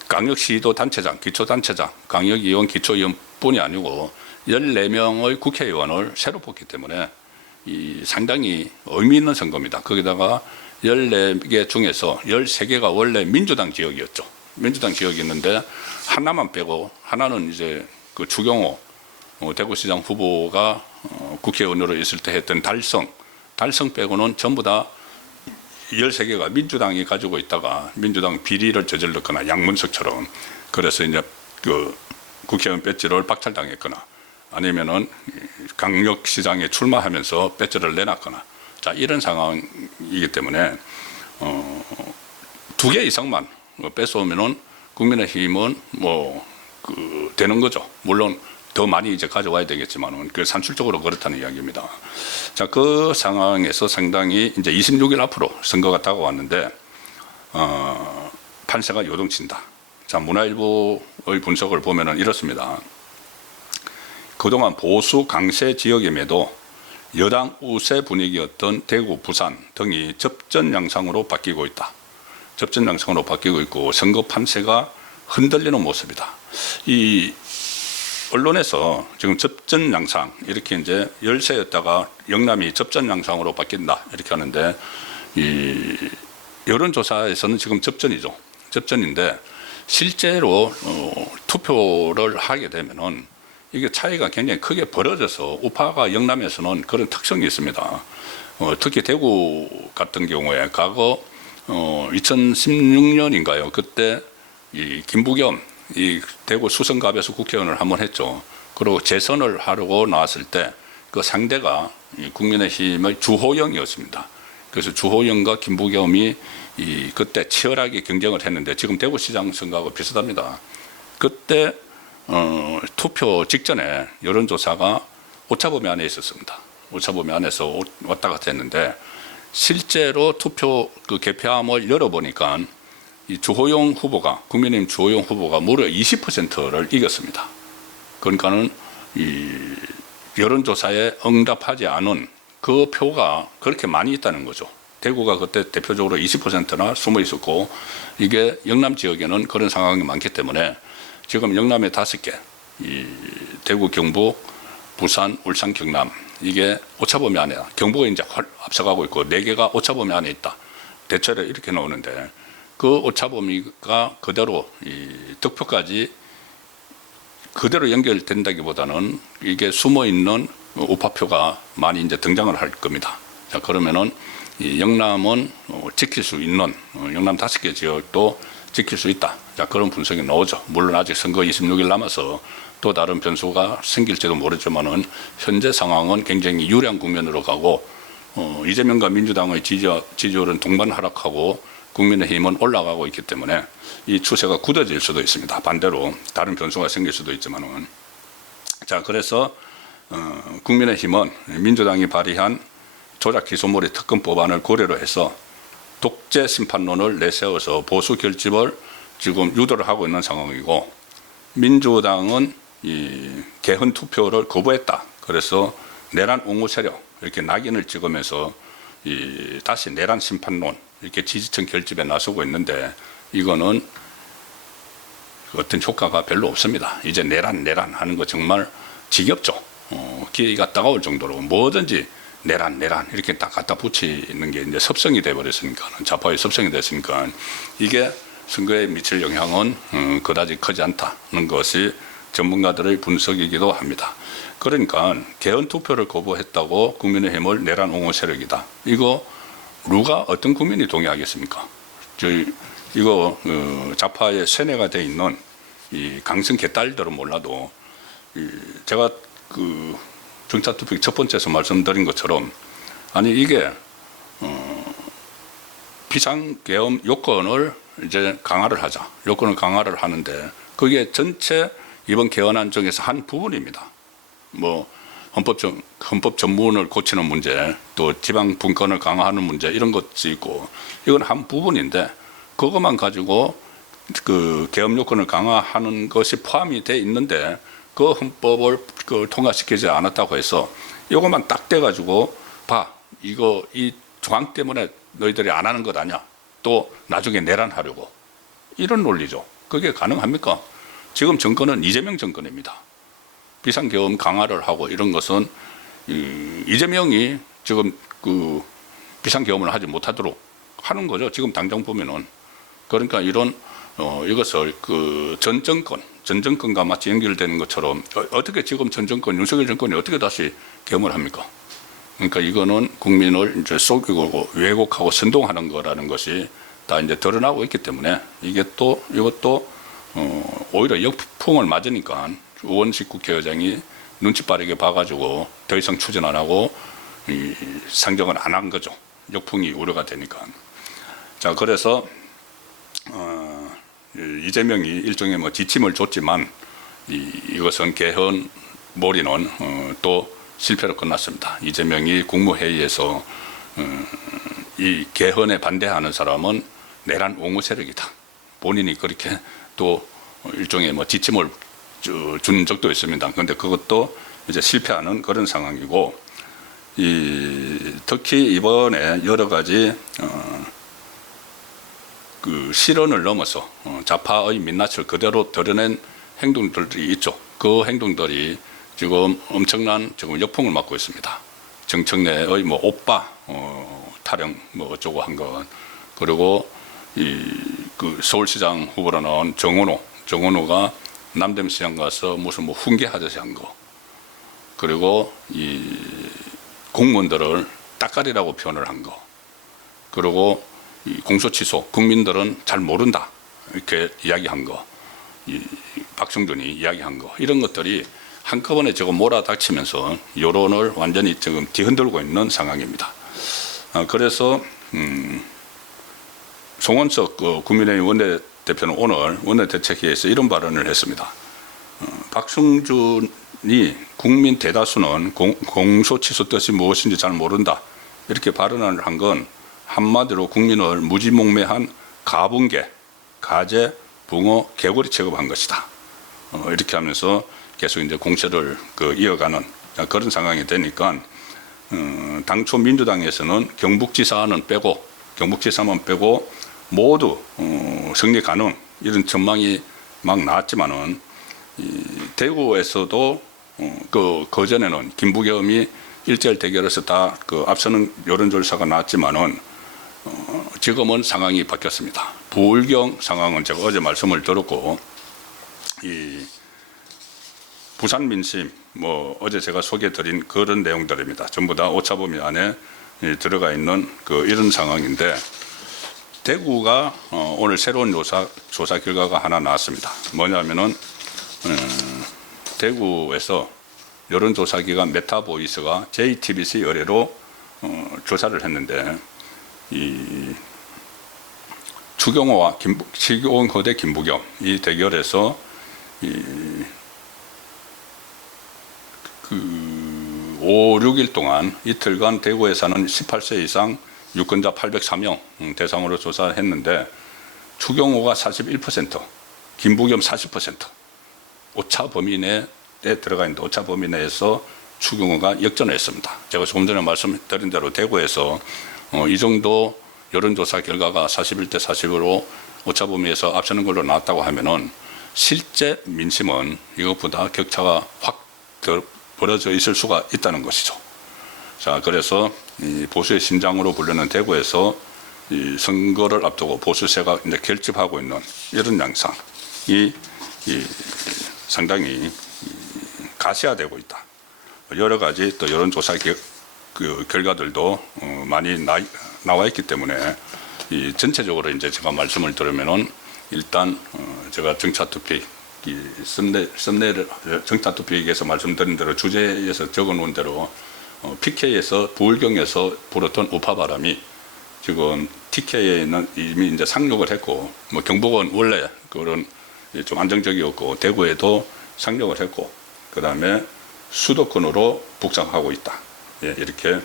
광역시도 단체장, 기초단체장, 광역의원, 기초의원뿐이 아니고 14명의 국회의원을 새로 뽑기 때문에 이 상당히 의미 있는 선거입니다. 거기다가 14개 중에서 13개가 원래 민주당 지역이었죠. 민주당 지역이었는데 하나만 빼고, 하나는 이제 그 추경호 대구시장 후보가 국회의원으로 있을 때 했던 달성 빼고는 전부 다 13개가 민주당이 가지고 있다가 민주당 비리를 저질렀거나 양문석처럼, 그래서 이제 그 국회의원 배지를 박탈당했거나 아니면은 강력시장에 출마하면서 배지를 내놨거나, 자, 이런 상황이기 때문에 2개 이상만 뺏어오면은 국민의힘은 되는 거죠. 물론 더 많이 이제 가져와야 되겠지만은 그 산술적으로 그렇다는 이야기입니다. 자, 그 상황에서 상당히 이제 26일 앞으로 선거가 다가왔는데 판세가 요동친다. 자, 문화일보의 분석을 보면은 이렇습니다. 그동안 보수 강세 지역임에도 여당 우세 분위기였던 대구, 부산 등이 접전 양상으로 바뀌고 있다. 접전 양상으로 바뀌고 있고 선거 판세가 흔들리는 모습이다. 이 언론에서 지금 접전 양상 이렇게 이제 열세였다가 영남이 접전 양상으로 바뀐다 이렇게 하는데, 이 여론조사에서는 지금 접전이죠. 접전인데 실제로 투표를 하게 되면은 이게 차이가 굉장히 크게 벌어져서 우파가 영남에서는 그런 특성이 있습니다. 특히 대구 같은 경우에 과거 2016년인가요? 그때 이 김부겸 이 대구 수성갑에서 국회의원을 한번 했죠. 그리고 재선을 하려고 나왔을 때 그 상대가 국민의힘의 주호영이었습니다. 그래서 주호영과 김부겸이 그때 치열하게 경쟁을 했는데 지금 대구시장 선거하고 비슷합니다. 그때 투표 직전에 여론조사가 오차범위 안에 있었습니다. 오차범위 안에서 왔다 갔다 했는데 실제로 투표 그 개표함을 열어보니까 이 주호영 후보가, 국민의힘 주호영 후보가 무려 20%를 이겼습니다. 그러니까는 이 여론조사에 응답하지 않은 그 표가 그렇게 많이 있다는 거죠. 대구가 그때 대표적으로 20%나 숨어 있었고, 이게 영남 지역에는 그런 상황이 많기 때문에 지금 영남에 5개, 이 대구, 경북, 부산, 울산, 경남, 이게 오차범위 안에, 경북이 이제 앞서가고 있고 4개가 오차범위 안에 있다. 대체로 이렇게 나오는데 그 오차범위가 그대로 이 득표까지 그대로 연결된다기보다는 이게 숨어 있는 우파표가 많이 이제 등장을 할 겁니다. 자, 그러면은 이 영남은 지킬 수 있는, 영남 5개 지역도 지킬 수 있다. 자, 그런 분석이 나오죠. 물론 아직 선거 26일 남아서 또 다른 변수가 생길지도 모르지만은 현재 상황은 굉장히 유리한 국면으로 가고, 이재명과 민주당의 지지율은 동반 하락하고 국민의힘은 올라가고 있기 때문에 이 추세가 굳어질 수도 있습니다. 반대로 다른 변수가 생길 수도 있지만은. 자, 그래서 국민의힘은 민주당이 발의한 조작 기소몰이 특검 법안을 고려로 해서 독재 심판론을 내세워서 보수 결집을 지금 유도를 하고 있는 상황이고, 민주당은 이 개헌 투표를 거부했다. 그래서 내란 옹호 세력 이렇게 낙인을 찍으면서 다시 내란 심판론 이렇게 지지층 결집에 나서고 있는데, 이거는 어떤 효과가 별로 없습니다. 이제 내란 하는 거 정말 지겹죠. 기회가 따가울 정도로 뭐든지 내란 이렇게 딱 갖다 붙이는 게 이제 습성이 돼버렸으니까, 좌파의 습성이 됐으니까 이게 선거에 미칠 영향은 그다지 크지 않다는 것이 전문가들의 분석이기도 합니다. 그러니까 개헌 투표를 거부했다고 국민의힘을 내란 옹호 세력이다. 이거 누가 어떤 국민이 동의하겠습니까? 이거 좌파의 세뇌가 돼 있는 이 강성 개딸들은 몰라도, 제가 그 정착투표 첫 번째에서 말씀드린 것처럼, 아니 이게 비상계엄 요건을 이제 강화를 하자. 요건을 강화를 하는데 그게 전체 이번 개헌안 중에서 한 부분입니다. 뭐 헌법 전문을 고치는 문제, 또 지방 분권을 강화하는 문제, 이런 것이 있고, 이건 한 부분인데 그것만 가지고 그 계엄 요건을 강화하는 것이 포함이 돼 있는데 그 헌법을 통과시키지 않았다고 해서 이것만 딱 떼가지고 봐, 이거 이 조항 때문에 너희들이 안 하는 것 아니야, 또 나중에 내란하려고, 이런 논리죠. 그게 가능합니까? 지금 정권은 이재명 정권입니다. 비상계엄 강화를 하고 이런 것은 이재명이 지금 그 비상계엄을 하지 못하도록 하는 거죠. 지금 당장 보면은. 그러니까 이런 이것을 그 전 정권과 마치 연결되는 것처럼 어떻게 지금 전 정권 윤석열 정권이 어떻게 다시 계엄을 합니까? 그러니까 이거는 국민을 이제 속이고 왜곡하고 선동하는 거라는 것이 다 이제 드러나고 있기 때문에 이것도 오히려 역풍을 맞으니까 우원식 국회의장이 눈치 빠르게 봐가지고 더 이상 추진 안 하고 상정을 안 한 거죠. 역풍이 우려가 되니까. 자, 그래서 이재명이 일종의 뭐 지침을 줬지만 이것은 개헌 몰이는 또 실패로 끝났습니다. 이재명이 국무회의에서 이 개헌에 반대하는 사람은 내란 옹호 세력이다. 본인이 그렇게 또 일종의 뭐 지침을 준 적도 있습니다. 그런데 그것도 이제 실패하는 그런 상황이고, 특히 이번에 여러 가지 그 실언을 넘어서 좌파의 민낯을 그대로 드러낸 행동들이 있죠. 그 행동들이 지금 엄청난 지금 역풍을 맞고 있습니다. 정청래의 뭐 오빠 타령 뭐 어쩌고 한 것, 그리고 그 서울시장 후보로 나온 정원호가 남대문시장 가서 무슨 뭐 훈계하듯이 한 거, 그리고 이 공무원들을 따까리라고 표현을 한 거, 그리고 이 공소취소 국민들은 잘 모른다 이렇게 이야기한 거, 이 박성준이 이야기한 거, 이런 것들이 한꺼번에 지금 몰아닥치면서 여론을 완전히 지금 뒤흔들고 있는 상황입니다. 그래서 송원석 국민의힘 원내대표는 오늘 원내대책회의에서 이런 발언을 했습니다. 박성준이 국민 대다수는 공소취소 뜻이 무엇인지 잘 모른다 이렇게 발언을 한 건 한마디로 국민을 무지몽매한 가붕괴, 가재, 붕어, 개구리 취급한 것이다. 이렇게 하면서 계속 이제 공세를 이어가는 그런 상황이 되니까 당초 민주당에서는 경북지사만 빼고 모두 승리 가능 이런 전망이 막 나왔지만은 대구에서도 그전에는 김부겸이 1대1 대결에서 다 앞서는 여론조사가 나왔지만은 지금은 상황이 바뀌었습니다. 부울경 상황은 제가 어제 말씀을 들었고, 이 부산 민심 뭐 어제 제가 소개해드린 그런 내용들입니다. 전부 다 오차범위 안에 들어가 있는 이런 상황인데, 대구가 오늘 새로운 조사 결과가 하나 나왔습니다. 뭐냐면은 대구에서 여론조사기관 메타보이스가 JTBC 의뢰로 조사를 했는데, 이 추경호와 추경호 대 김부겸 이 대결에서 5, 6일 동안 이틀간 대구에 사는 18세 이상 유권자 803명 대상으로 조사했는데 추경호가 41%, 김부겸 40% 오차 범위 내에 들어가 있는데 오차 범위 내에서 추경호가 역전했습니다. 제가 조금 전에 말씀드린 대로 대구에서 이 정도 여론조사 결과가 41대 40으로 오차 범위에서 앞서는 걸로 나왔다고 하면은 실제 민심은 이것보다 격차가 확 더 벌어져 있을 수가 있다는 것이죠. 자, 그래서 이 보수의 심장으로 불리는 대구에서 이 선거를 앞두고 보수세가 이제 결집하고 있는 이런 양상이 상당히 가시화되고 있다. 여러 가지 또 여론조사 결과들도 많이 나와 있기 때문에 전체적으로 이제 제가 말씀을 들으면은 일단 제가 정차투표 썸네일 정차투표에서 말씀드린 대로 주제에서 적어놓은 대로 PK에서 부울경에서 불었던 우파바람이 지금 TK에는 이미 이제 상륙을 했고, 뭐 경북은 원래 그런 좀 안정적이었고 대구에도 상륙을 했고, 그 다음에 수도권으로 북상하고 있다. 예, 이렇게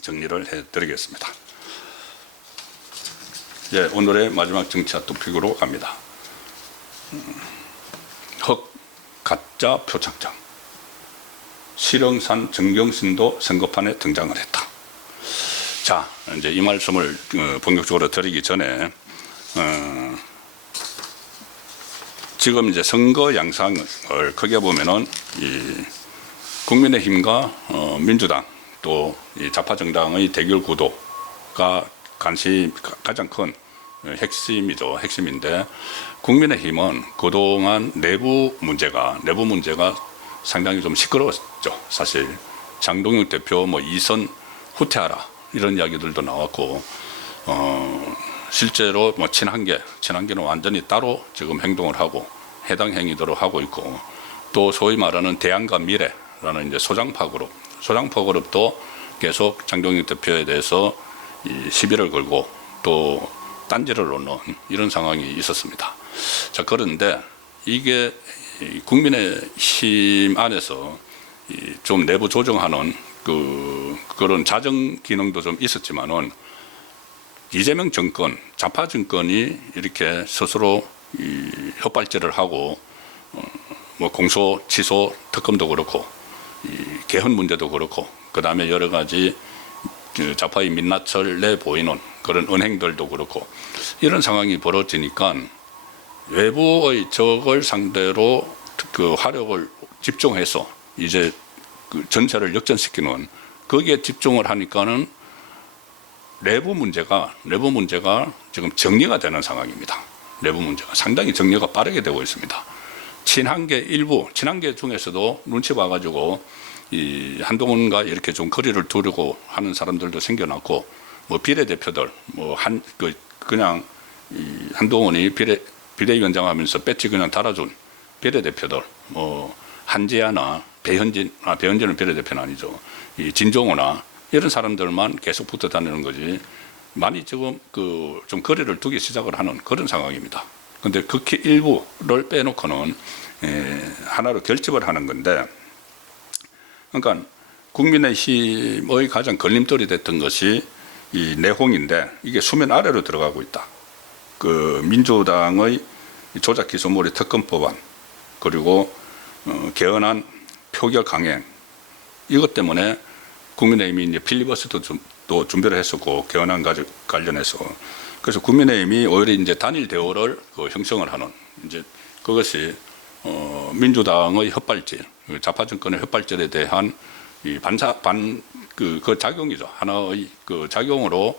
정리를 해드리겠습니다. 예, 오늘의 마지막 정치학 토픽으로 갑니다. 흑 가짜 표창장, 실흥산 정경신도 선거판에 등장을 했다. 자, 이제 이 말씀을 본격적으로 드리기 전에 지금 이제 선거 양상을 크게 보면은 이 국민의힘과 민주당 또 이 좌파 정당의 대결 구도가 가장 큰 핵심인데 국민의힘은 그동안 내부 문제가 상당히 좀 시끄러웠죠. 사실 장동영 대표 뭐 이선 후퇴하라 이런 이야기들도 나왔고 실제로 뭐 친한계는 완전히 따로 지금 행동을 하고 해당 행위들을 하고 있고 또 소위 말하는 대안과 미래라는 이제 소장파 그룹도 계속 장동영 대표에 대해서 시비를 걸고 또 딴지를 놓는 이런 상황이 있었습니다. 자, 그런데 이게 국민의힘 안에서 좀 내부 조정하는 그런 자정 기능도 좀 있었지만은 이재명 정권, 좌파 정권이 이렇게 스스로 헛발질을 하고 뭐 공소, 취소, 특검도 그렇고 개헌 문제도 그렇고 그 다음에 여러 가지 좌파의 민낯을 내 보이는 그런 은행들도 그렇고 이런 상황이 벌어지니까 외부의 적을 상대로 그 화력을 집중해서 이제 그 전체를 역전시키는 거기에 집중을 하니까는 내부 문제가 지금 정리가 되는 상황입니다. 내부 문제가 상당히 정리가 빠르게 되고 있습니다. 친한계 중에서도 눈치 봐가지고 한동훈과 이렇게 좀 거리를 두려고 하는 사람들도 생겨났고 뭐 비례대표들 그냥 한동훈이 비대위원장 하면서 배지 그냥 달아준 비례대표들 뭐 한재아나 배현진은 비례대표는 아니죠. 진종호나 이런 사람들만 계속 붙어 다니는 거지 많이 지금 좀 거리를 두기 시작을 하는 그런 상황입니다. 그런데 극히 일부를 빼놓고는 하나로 결집을 하는 건데 그러니까 국민의힘의 가장 걸림돌이 됐던 것이 이 내홍인데 이게 수면 아래로 들어가고 있다. 그 민주당의 조작기소몰이 특검법안 그리고 개헌안 표결 강행 이것 때문에 국민의힘이 이제 필리버스터 또 준비를 했었고 개헌안 관련해서 그래서 국민의힘이 오히려 이제 단일 대우를 형성을 하는 이제 그것이 민주당의 헛발질, 좌파 정권의 헛발질에 대한 그 작용이죠. 하나의 그 작용으로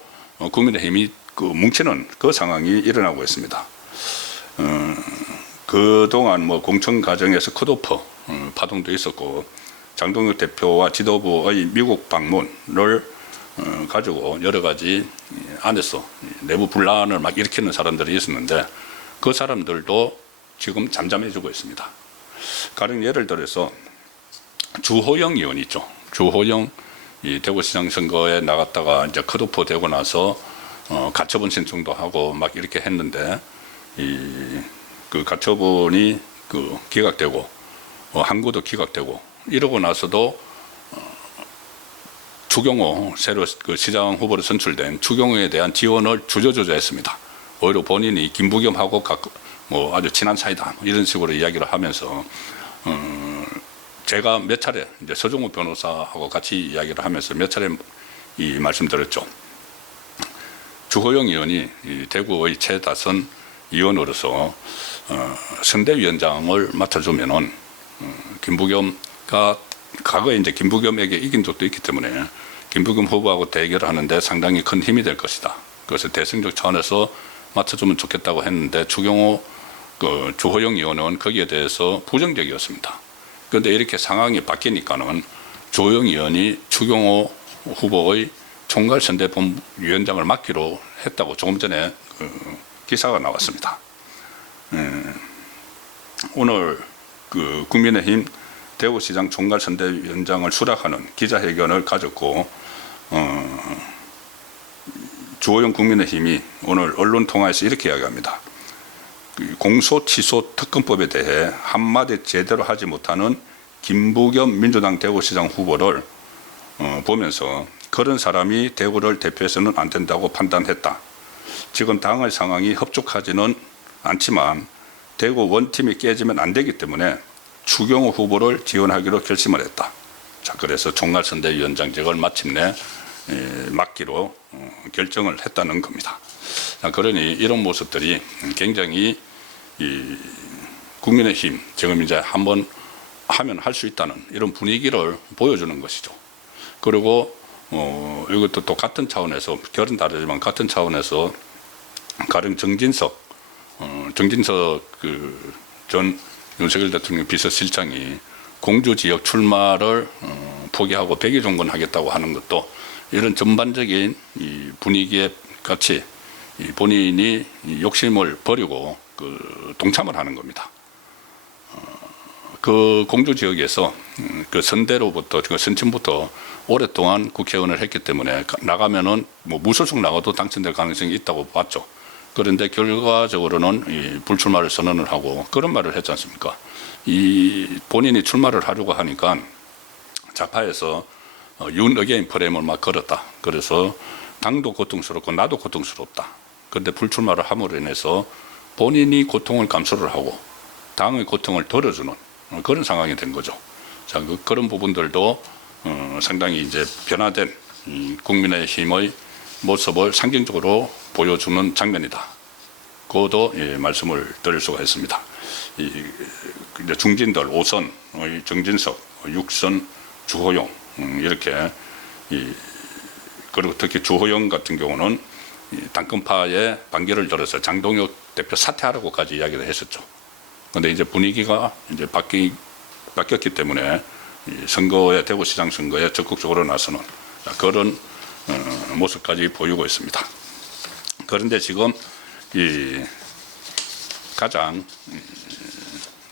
국민의힘이 뭉치는 그 상황이 일어나고 있습니다. 그동안 뭐 공천 과정에서 컷오프 파동도 있었고 장동혁 대표와 지도부의 미국 방문을 가지고 여러 가지 안에서 내부 분란을 막 일으키는 사람들이 있었는데 그 사람들도 지금 잠잠해지고 있습니다. 가령 예를 들어서 주호영 의원 있죠. 주호영 대구시장 선거에 나갔다가 이제 컷오프 되고 나서 가처분 신청도 하고 막 이렇게 했는데 그 가처분이 기각되고 항고도 기각되고 이러고 나서도 추경호 새로 시장 후보로 선출된 추경호에 대한 지원을 주저했습니다. 오히려 본인이 김부겸하고 뭐 아주 친한 사이다 이런 식으로 이야기를 하면서 제가 몇 차례 이제 서종우 변호사하고 같이 이야기를 하면서 몇 차례 말씀드렸죠. 주호영 의원이 대구의 최다선 의원으로서 선대위원장을 맡아주면은 김부겸가 과거에 이제 김부겸에게 이긴 적도 있기 때문에 김부겸 후보하고 대결을 하는데 상당히 큰 힘이 될 것이다. 그래서 대승적 차원에서 맡아주면 좋겠다고 했는데 주경호 주호영 의원은 거기에 대해서 부정적이었습니다. 그런데 이렇게 상황이 바뀌니까는 주호영 의원이 추경호 후보의 총괄선대본위원장을 맡기로 했다고 조금 전에 기사가 나왔습니다. 오늘 국민의힘 대구시장 총괄선대위원장을 수락하는 기자회견을 가졌고 주호영 국민의힘이 오늘 언론통화에서 이렇게 이야기합니다. 공소취소 특검법에 대해 한마디 제대로 하지 못하는 김부겸 민주당 대구시장 후보를 보면서 그런 사람이 대구를 대표해서는 안 된다고 판단했다. 지금 당의 상황이 흡족하지는 않지만 대구 원팀이 깨지면 안 되기 때문에 추경호 후보를 지원하기로 결심을 했다. 자, 그래서 총괄선대위원장직을 마침내 맡기로 결정을 했다는 겁니다. 자, 그러니 이런 모습들이 굉장히 국민의힘 지금 이제 한번 하면 할 수 있다는 이런 분위기를 보여주는 것이죠. 그리고 이것도 또 같은 차원에서 결은 다르지만 같은 차원에서 가령 정진석 그 전 윤석열 대통령 비서실장이 공주 지역 출마를 포기하고 백의종군 하겠다고 하는 것도 이런 전반적인 이 분위기에 같이 본인이 욕심을 버리고 그 동참을 하는 겁니다. 그 공주 지역에서 그 선대로부터 그 선친부터 오랫동안 국회의원을 했기 때문에 나가면은 뭐 무소속 나가도 당선될 가능성이 있다고 봤죠. 그런데 결과적으로는 이 불출마를 선언을 하고 그런 말을 했지 않습니까? 이 본인이 출마를 하려고 하니까 좌파에서 윤 어게인 프레임을 막 걸었다. 그래서 당도 고통스럽고 나도 고통스럽다. 그런데 불출마를 함으로 인해서 본인이 고통을 감수를 하고 당의 고통을 덜어주는 그런 상황이 된 거죠. 자, 그런 부분들도 상당히 이제 변화된 국민의힘의 모습을 상징적으로 보여주는 장면이다. 그것도 말씀을 드릴 수가 있습니다. 이제 중진들 5선 정진석, 6선 주호영 이렇게 그리고 특히 주호영 같은 경우는 당권파의 반기를 들어서 장동혁 대표 사퇴하라고까지 이야기를 했었죠. 그런데 이제 분위기가 이제 바뀌었기 때문에 선거에 대구시장 선거에 적극적으로 나서는 그런 모습까지 보이고 있습니다. 그런데 지금 이 가장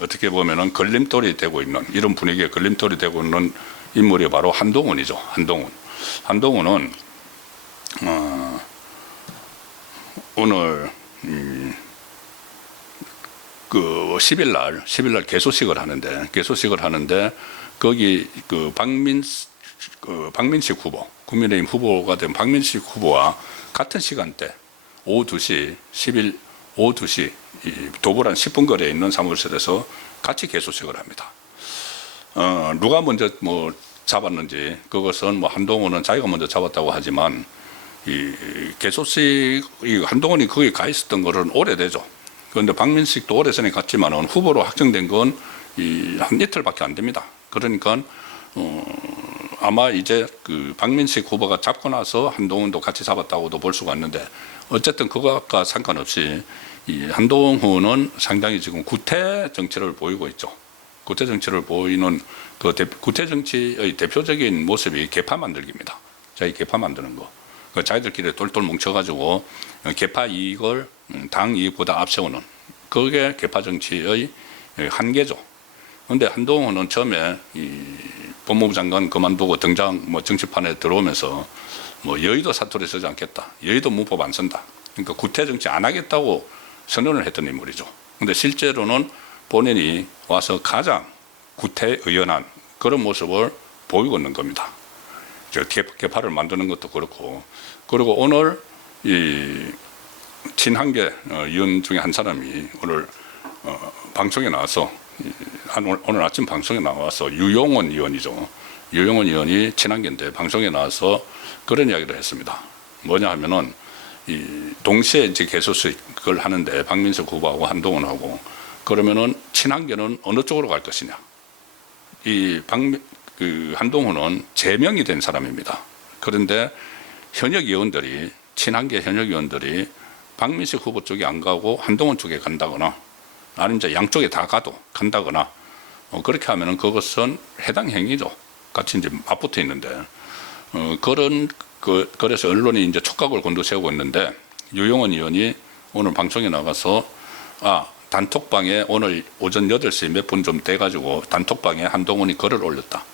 어떻게 보면은 걸림돌이 되고 있는 이런 분위기에 걸림돌이 되고 있는 인물이 바로 한동훈이죠. 한동훈은 오늘 그 10일 날 개소식을 하는데 거기 그 박민식 후보 국민의힘 후보가 된 박민식 후보와 같은 시간대 오후 2시 10일 오후 2시 도보란 10분 거리에 있는 사무실에서 같이 개소식을 합니다. 누가 먼저 뭐 잡았는지 그것은 뭐 한동훈은 자기가 먼저 잡았다고 하지만 이 개소식 한동훈이 거기 가 있었던 거는 오래되죠. 그런데 박민식도 오래전에 갔지만은 후보로 확정된 건 한 이틀밖에 안 됩니다. 그러니까 아마 이제 그 박민식 후보가 잡고 나서 한동훈도 같이 잡았다고도 볼 수가 있는데 어쨌든 그것과 상관없이 이 한동훈은 상당히 지금 구태 정치를 보이고 있죠. 구태 정치를 보이는 그 구태 정치의 대표적인 모습이 개파 만들기입니다. 자기 개파 만드는 거. 그 자기들끼리 똘똘 뭉쳐가지고 개파 이익을 당 이익보다 앞세우는 그게 개파 정치의 한계죠. 그런데 한동훈은 처음에 이 법무부 장관 그만두고 등장 뭐 정치판에 들어오면서 뭐 여의도 사투리 쓰지 않겠다. 여의도 문법 안 쓴다. 그러니까 구태 정치 안 하겠다고 선언을 했던 인물이죠. 그런데 실제로는 본인이 와서 가장 구태의연한 그런 모습을 보이고 있는 겁니다. 개파를 만드는 것도 그렇고 그리고 오늘 이 친한계 의원 중에 한 사람이 오늘 방송에 나와서 오늘 아침 방송에 나와서 유용원 의원이죠. 유용원 의원이 친한계인데 방송에 나와서 그런 이야기를 했습니다. 뭐냐 하면은 이 동시에 이제 개소식을 하는데 박민석 후보하고 한동훈하고 그러면은 친한계는 어느 쪽으로 갈 것이냐. 그 한동훈은 제명이 된 사람입니다. 그런데 현역 의원들이 친한계 현역 의원들이 박민식 후보 쪽에 안 가고 한동훈 쪽에 간다거나 아니면 이제 양쪽에 다 간다거나 그렇게 하면은 그것은 해당 행위죠. 같이 이제 맞붙어 있는데 그래서 언론이 이제 촉각을 곤두세우고 있는데 유용원 의원이 오늘 방송에 나가서 단톡방에 오늘 오전 8시 몇 분 좀 돼가지고 단톡방에 한동훈이 글을 올렸다.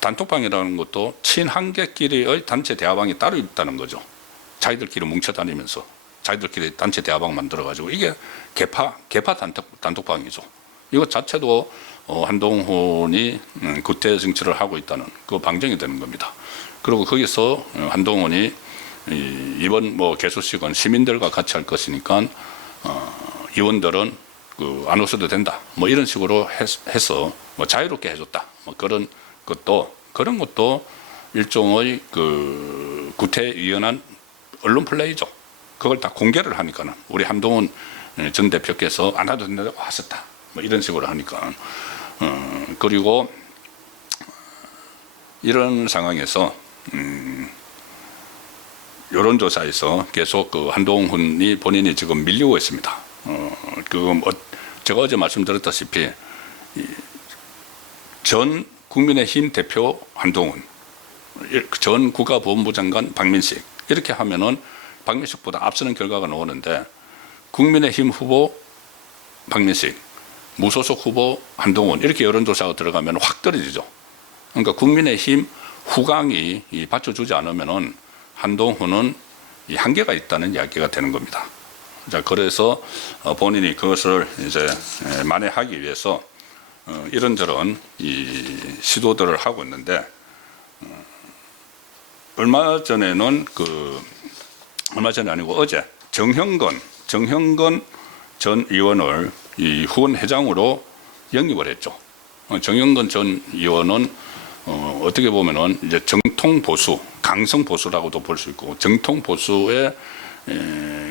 단톡방이라는 것도 친한계끼리의 단체 대화방이 따로 있다는 거죠. 자기들끼리 뭉쳐다니면서 자기들끼리 단체 대화방 만들어가지고 이게 개파 단톡방이죠. 이것 자체도 한동훈이 구태 정치를 하고 있다는 그 방증이 되는 겁니다. 그리고 거기서 한동훈이 이번 뭐 개소식은 시민들과 같이 할 것이니까 의원들은 안 오셔도 된다. 뭐 이런 식으로 해서 뭐 자유롭게 해줬다. 뭐 그런 것도 일종의 그 구태의연한 언론 플레이죠. 그걸 다 공개를 하니까는 우리 한동훈 전 대표께서 안 해도 된다고 하셨다. 뭐 이런 식으로 하니까 그리고 이런 상황에서 여론조사에서 계속 그 한동훈이 본인이 지금 밀리고 있습니다. 제가 어제 말씀드렸다시피 전 국민의힘 대표 한동훈, 전 국가보훈부 장관 박민식 이렇게 하면은 박민식보다 앞서는 결과가 나오는데 국민의힘 후보 박민식, 무소속 후보 한동훈 이렇게 여론조사가 들어가면 확 떨어지죠. 그러니까 국민의힘 후광이 받쳐주지 않으면은 한동훈은 이 한계가 있다는 이야기가 되는 겁니다. 자, 그래서 본인이 그것을 이제 만회하기 위해서 이런저런 이 시도들을 하고 있는데 얼마 전에는 얼마 전이 아니고 어제 정형건 전 의원을 이 후원 회장으로 영입을 했죠. 정형건 전 의원은 어떻게 보면은 이제 정통 보수, 강성 보수라고도 볼 수 있고 정통 보수의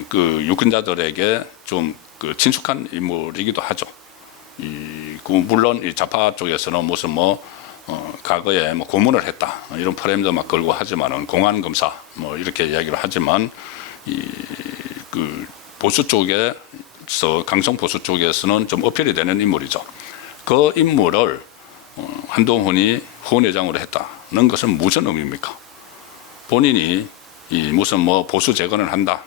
그 유권자들에게 좀 그 친숙한 인물이기도 하죠. 물론 이 좌파 쪽에서는 무슨 과거에 고문을 했다 이런 프레임도 막 걸고 하지만은 공안 검사 이렇게 이야기를 하지만 그 보수 쪽에서 강성 보수 쪽에서는 좀 어필이 되는 인물이죠. 그 인물을 한동훈이 후원회장으로 했다는 것은 무슨 의미입니까? 본인이 무슨 보수 재건을 한다,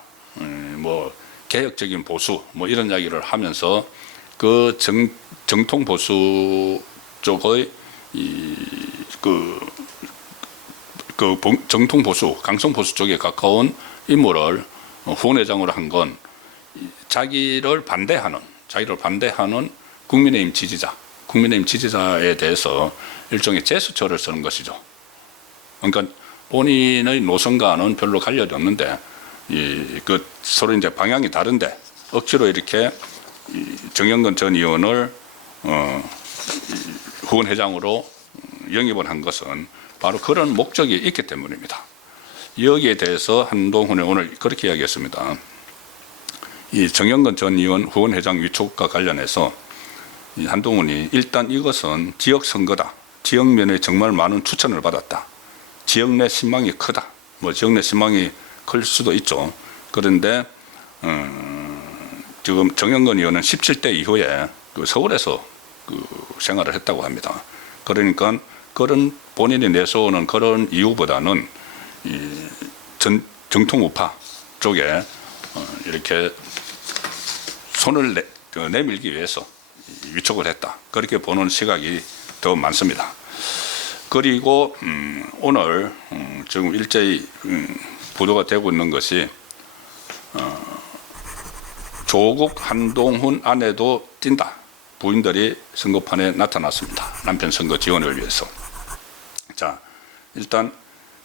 개혁적인 보수 이런 이야기를 하면서 그 정통 보수 쪽의 정통 보수, 강성 보수 쪽에 가까운 인물을 후원회장으로 한 건 자기를 반대하는 국민의힘 지지자에 대해서 일종의 제스처를 쓰는 것이죠. 그러니까 본인의 노선과는 별로 관련이 없는데 서로 이제 방향이 다른데 억지로 이렇게 정형건 전 의원을 후원회장으로 영입을 한 것은 바로 그런 목적이 있기 때문입니다. 여기에 대해서 한동훈이 오늘 그렇게 이야기했습니다. 이 정형건 전 의원 후원회장 위촉과 관련해서 한동훈이 일단 이것은 지역 선거다. 지역 면에 정말 많은 추천을 받았다. 지역 내 신망이 크다. 지역 내 신망이 클 수도 있죠. 그런데 지금 정형건 의원은 17대 이후에 서울에서 생활을 했다고 합니다. 그러니까 그런 본인이 내세우는 그런 이유보다는 정통 우파 쪽에 이렇게 손을 내밀기 위해서 위촉을 했다. 그렇게 보는 시각이 더 많습니다. 그리고 오늘 지금 일제히 보도가 되고 있는 것이 조국 한동훈 아내도 뛴다. 부인들이 선거판에 나타났습니다. 남편 선거 지원을 위해서. 자, 일단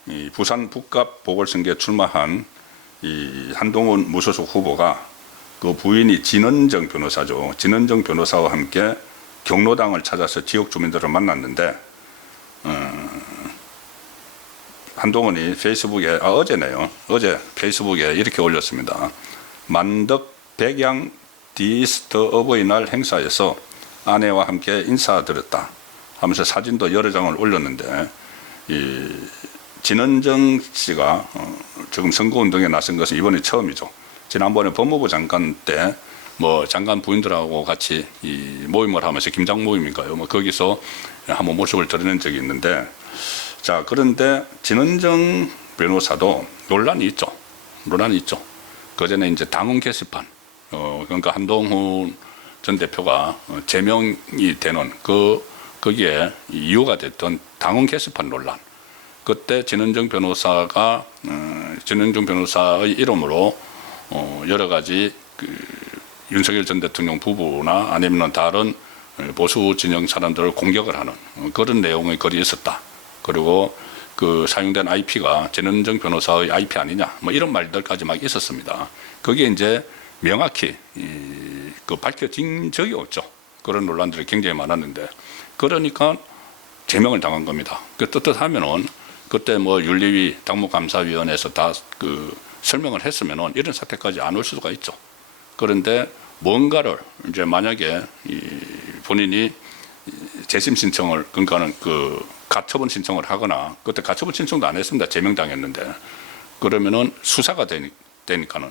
이 부산 북갑 보궐선거에 출마한 이 한동훈 무소속 후보가 그 부인이 진은정 변호사죠. 진은정 변호사와 함께 경로당을 찾아서 지역 주민들을 만났는데 한동훈이 페이스북에 어제 페이스북에 이렇게 올렸습니다. 만덕 백양 디스터 어버이날 행사에서 아내와 함께 인사드렸다 하면서 사진도 여러 장을 올렸는데 이 진은정 씨가 지금 선거운동에 나선 것은 이번이 처음이죠. 지난번에 법무부 장관 때 장관 부인들하고 같이 이 모임을 하면서 김장 모임인가요? 거기서 한번 모습을 드러낸 적이 있는데, 자, 그런데 진은정 변호사도 논란이 있죠. 그 전에 이제 당원 게시판, 그러니까 한동훈 전 대표가 제명이 되는 거기에 이유가 됐던 당원 게시판 논란. 그때 진은정 변호사의 이름으로 여러 가지 윤석열 전 대통령 부부나 아니면 다른 보수 진영 사람들을 공격을 하는 그런 내용의 글이 있었다. 그리고 그 사용된 IP가 진은정 변호사의 IP 아니냐, 이런 말들까지 막 있었습니다. 그게 이제 명확히 밝혀진 적이 없죠. 그런 논란들이 굉장히 많았는데, 그러니까 제명을 당한 겁니다. 떳떳하면은 그때 윤리위 당무감사위원회에서 다 설명을 했으면은 이런 사태까지 안 올 수가 있죠. 그런데 뭔가를 이제 만약에 본인이 재심 신청을, 그러니까는 가처분 신청을 하거나, 그때 가처분 신청도 안 했습니다. 제명당했는데. 그러면은 수사가 되니까는,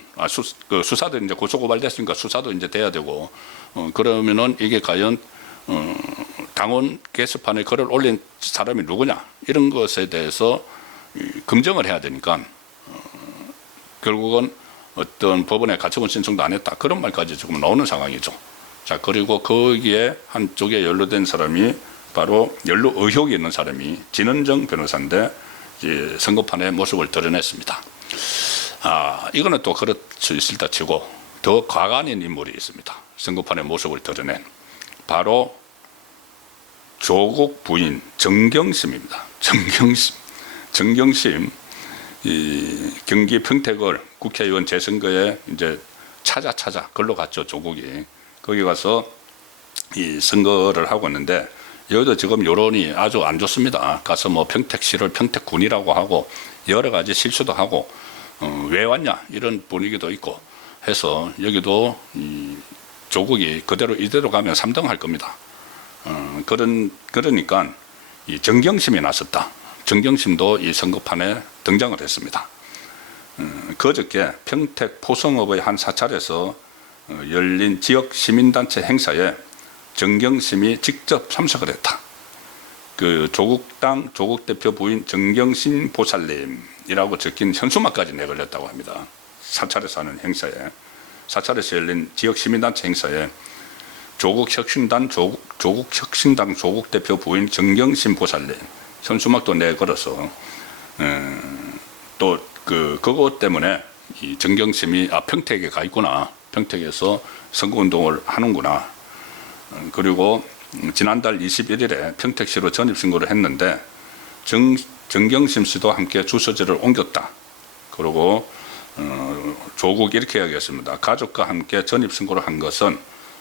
수사도 이제 고소고발됐으니까 수사도 이제 돼야 되고, 그러면은 이게 과연, 당원 게시판에 글을 올린 사람이 누구냐, 이런 것에 대해서 검증을 해야 되니까, 결국은 어떤 법원에 가처분 신청도 안 했다, 그런 말까지 지금 나오는 상황이죠. 자, 그리고 거기에 한쪽에 연루된 사람이 바로 연루 의혹이 있는 사람이 진은정 변호사인데, 이제 선거판의 모습을 드러냈습니다. 이거는 또 그럴 수 있을다 치고 더 과관인 인물이 있습니다. 선거판의 모습을 드러낸 바로 조국 부인 정경심입니다. 정경심, 이 경기 평택을 국회의원 재선거에 이제 찾아 글로 갔죠. 조국이 거기 가서 이 선거를 하고 있는데, 여기도 지금 여론이 아주 안 좋습니다. 가서 뭐 평택시를 평택군이라고 하고 여러 가지 실수도 하고, 왜 왔냐 이런 분위기도 있고 해서, 여기도 이 조국이 그대로 이대로 가면 3등 할 겁니다. 그러니까 이 정경심이 나섰다. 정경심도 이 선거판에 등장을 했습니다. 그저께 평택 포성읍의 한 사찰에서 열린 지역 시민단체 행사에 정경심이 직접 참석을 했다. 그 조국당 조국 대표 부인 정경심 보살님이라고 적힌 현수막까지 내걸렸다고 합니다. 사찰에서 하는 행사에, 사찰에서 열린 지역 시민단체 행사에 조국혁신당 조국 대표 부인 정경심 보살님 현수막도 내걸어서, 또 그것 때문에 이 정경심이 평택에 가 있구나, 평택에서 선거운동을 하는구나. 그리고 지난달 21일에 평택시로 전입신고를 했는데, 정경심 씨도 함께 주소지를 옮겼다. 그리고 조국 이렇게 이야기했습니다. 가족과 함께 전입신고를 한 것은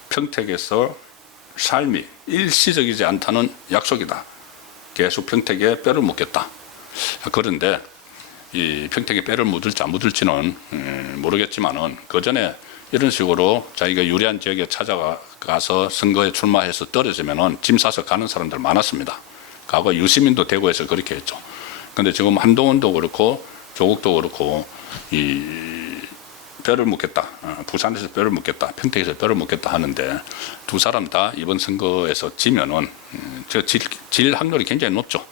평택에서 삶이 일시적이지 않다는 약속이다. 계속 평택에 뼈를 묻겠다. 그런데 이 평택에 뼈를 묻을지 안 묻을지는 모르겠지만은, 그 전에 이런 식으로 자기가 유리한 지역에 찾아가서 선거에 출마해서 떨어지면은 짐 싸서 가는 사람들 많았습니다. 과거 유시민도 대구에서 그렇게 했죠. 근데 지금 한동훈도 그렇고 조국도 그렇고 이 뼈를 묻겠다, 부산에서 뼈를 묻겠다, 평택에서 뼈를 묻겠다 하는데, 두 사람 다 이번 선거에서 지면은 질 확률이 굉장히 높죠.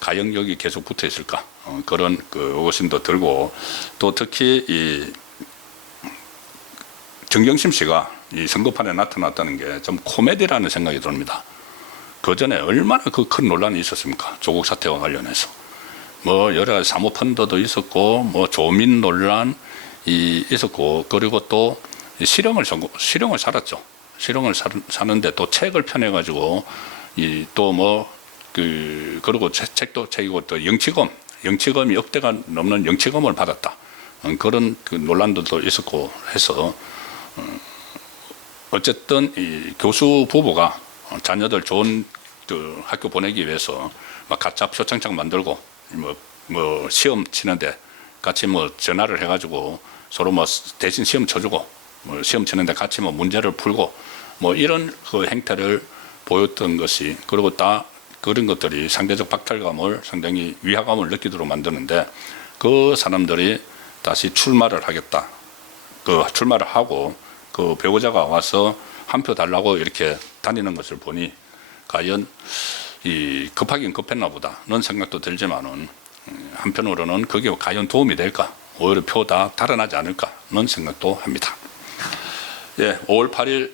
과연 여기 계속 붙어 있을까, 그런 의구심도 들고, 또 특히 이 정경심 씨가 이 선거판에 나타났다는 게 좀 코미디라는 생각이 듭니다. 그 전에 얼마나 큰 논란이 있었습니까? 조국 사태와 관련해서 뭐 여러 가지 사모펀드도 있었고, 뭐 조민 논란이 있었고, 그리고 또 실형을 살았죠. 실형을 사는데 또 책을 펴내가지고 또 뭐 그리고 책도 책이고, 또 영치금이 억대가 넘는 영치금을 받았다. 그런 논란들도 있었고 해서, 어쨌든 이 교수 부부가 자녀들 좋은 학교 보내기 위해서 막 가짜 표창장 만들고, 뭐 시험 치는데 같이 뭐 전화를 해가지고 서로 뭐 대신 시험 쳐주고, 뭐 시험 치는데 같이 뭐 문제를 풀고, 뭐 이런 그 행태를 보였던 것이, 그리고 다 그런 것들이 상대적 박탈감을, 상당히 위화감을 느끼도록 만드는데, 그 사람들이 다시 출마를 하겠다. 출마를 하고 그 배우자가 와서 한 표 달라고 이렇게 다니는 것을 보니, 과연 이 급하긴 급했나 보다는 생각도 들지만은, 한편으로는 그게 과연 도움이 될까, 오히려 표 다 달아나지 않을까는 생각도 합니다. 예, 5월 8일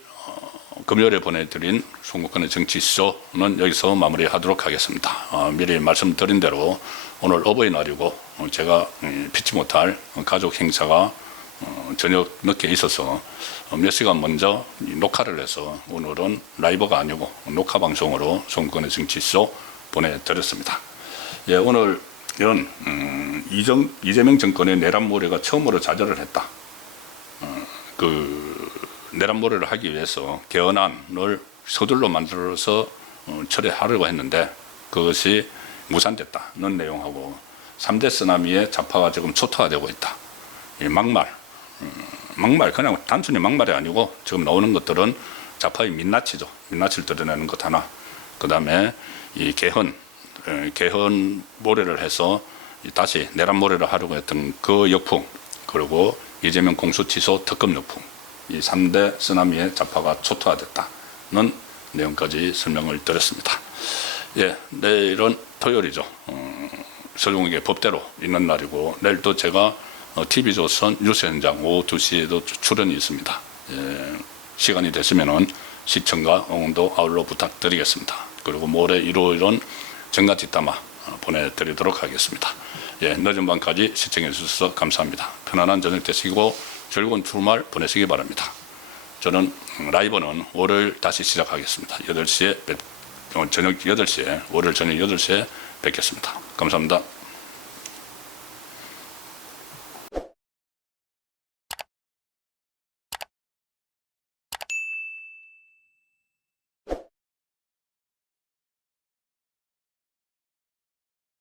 금요일에 보내드린 송국근의 정치쇼는 여기서 마무리하도록 하겠습니다. 미리 말씀드린 대로 오늘 어버이날이고, 제가 피치 못할 가족 행사가 저녁 늦게 있어서 몇 시간 먼저 녹화를 해서, 오늘은 라이브가 아니고 녹화 방송으로 송국근의 정치쇼 보내드렸습니다. 예, 오늘은 이재명 정권의 내란몰이가 처음으로 좌절을 했다. 내란몰이를 하기 위해서 개헌안을 서둘러 만들어서 처리하려고 했는데 그것이 무산됐다는 내용하고, 3대 쓰나미의 좌파가 지금 초토화되고 있다. 이 막말, 그냥 단순히 막말이 아니고 지금 나오는 것들은 좌파의 민낯이죠. 민낯을 드러내는 것 하나. 그 다음에 이 개헌 개헌 모래를 해서 다시 내란 모래를 하려고 했던 그 역풍, 그리고 이재명 공수 취소 특검 역풍, 이 3대 쓰나미의 좌파가 초토화됐다는 내용까지 설명을 드렸습니다. 예, 내일은 토요일이죠. 설국에게 법대로 있는 날이고, 내일도 제가 TV조선 뉴스 현장 오후 2시에도 출연이 있습니다. 예, 시간이 되시면은 시청과 응원도 아울러 부탁드리겠습니다. 그리고 모레 일요일은 정가 뒷담화 보내드리도록 하겠습니다. 예, 늦은 밤까지 시청해 주셔서 감사합니다. 편안한 저녁 되시고 즐거운 주말 보내시기 바랍니다. 저는 라이브는 월요일 다시 시작하겠습니다. 8시에 저녁 8시에 월요일 저녁 8시에 뵙겠습니다. 감사합니다.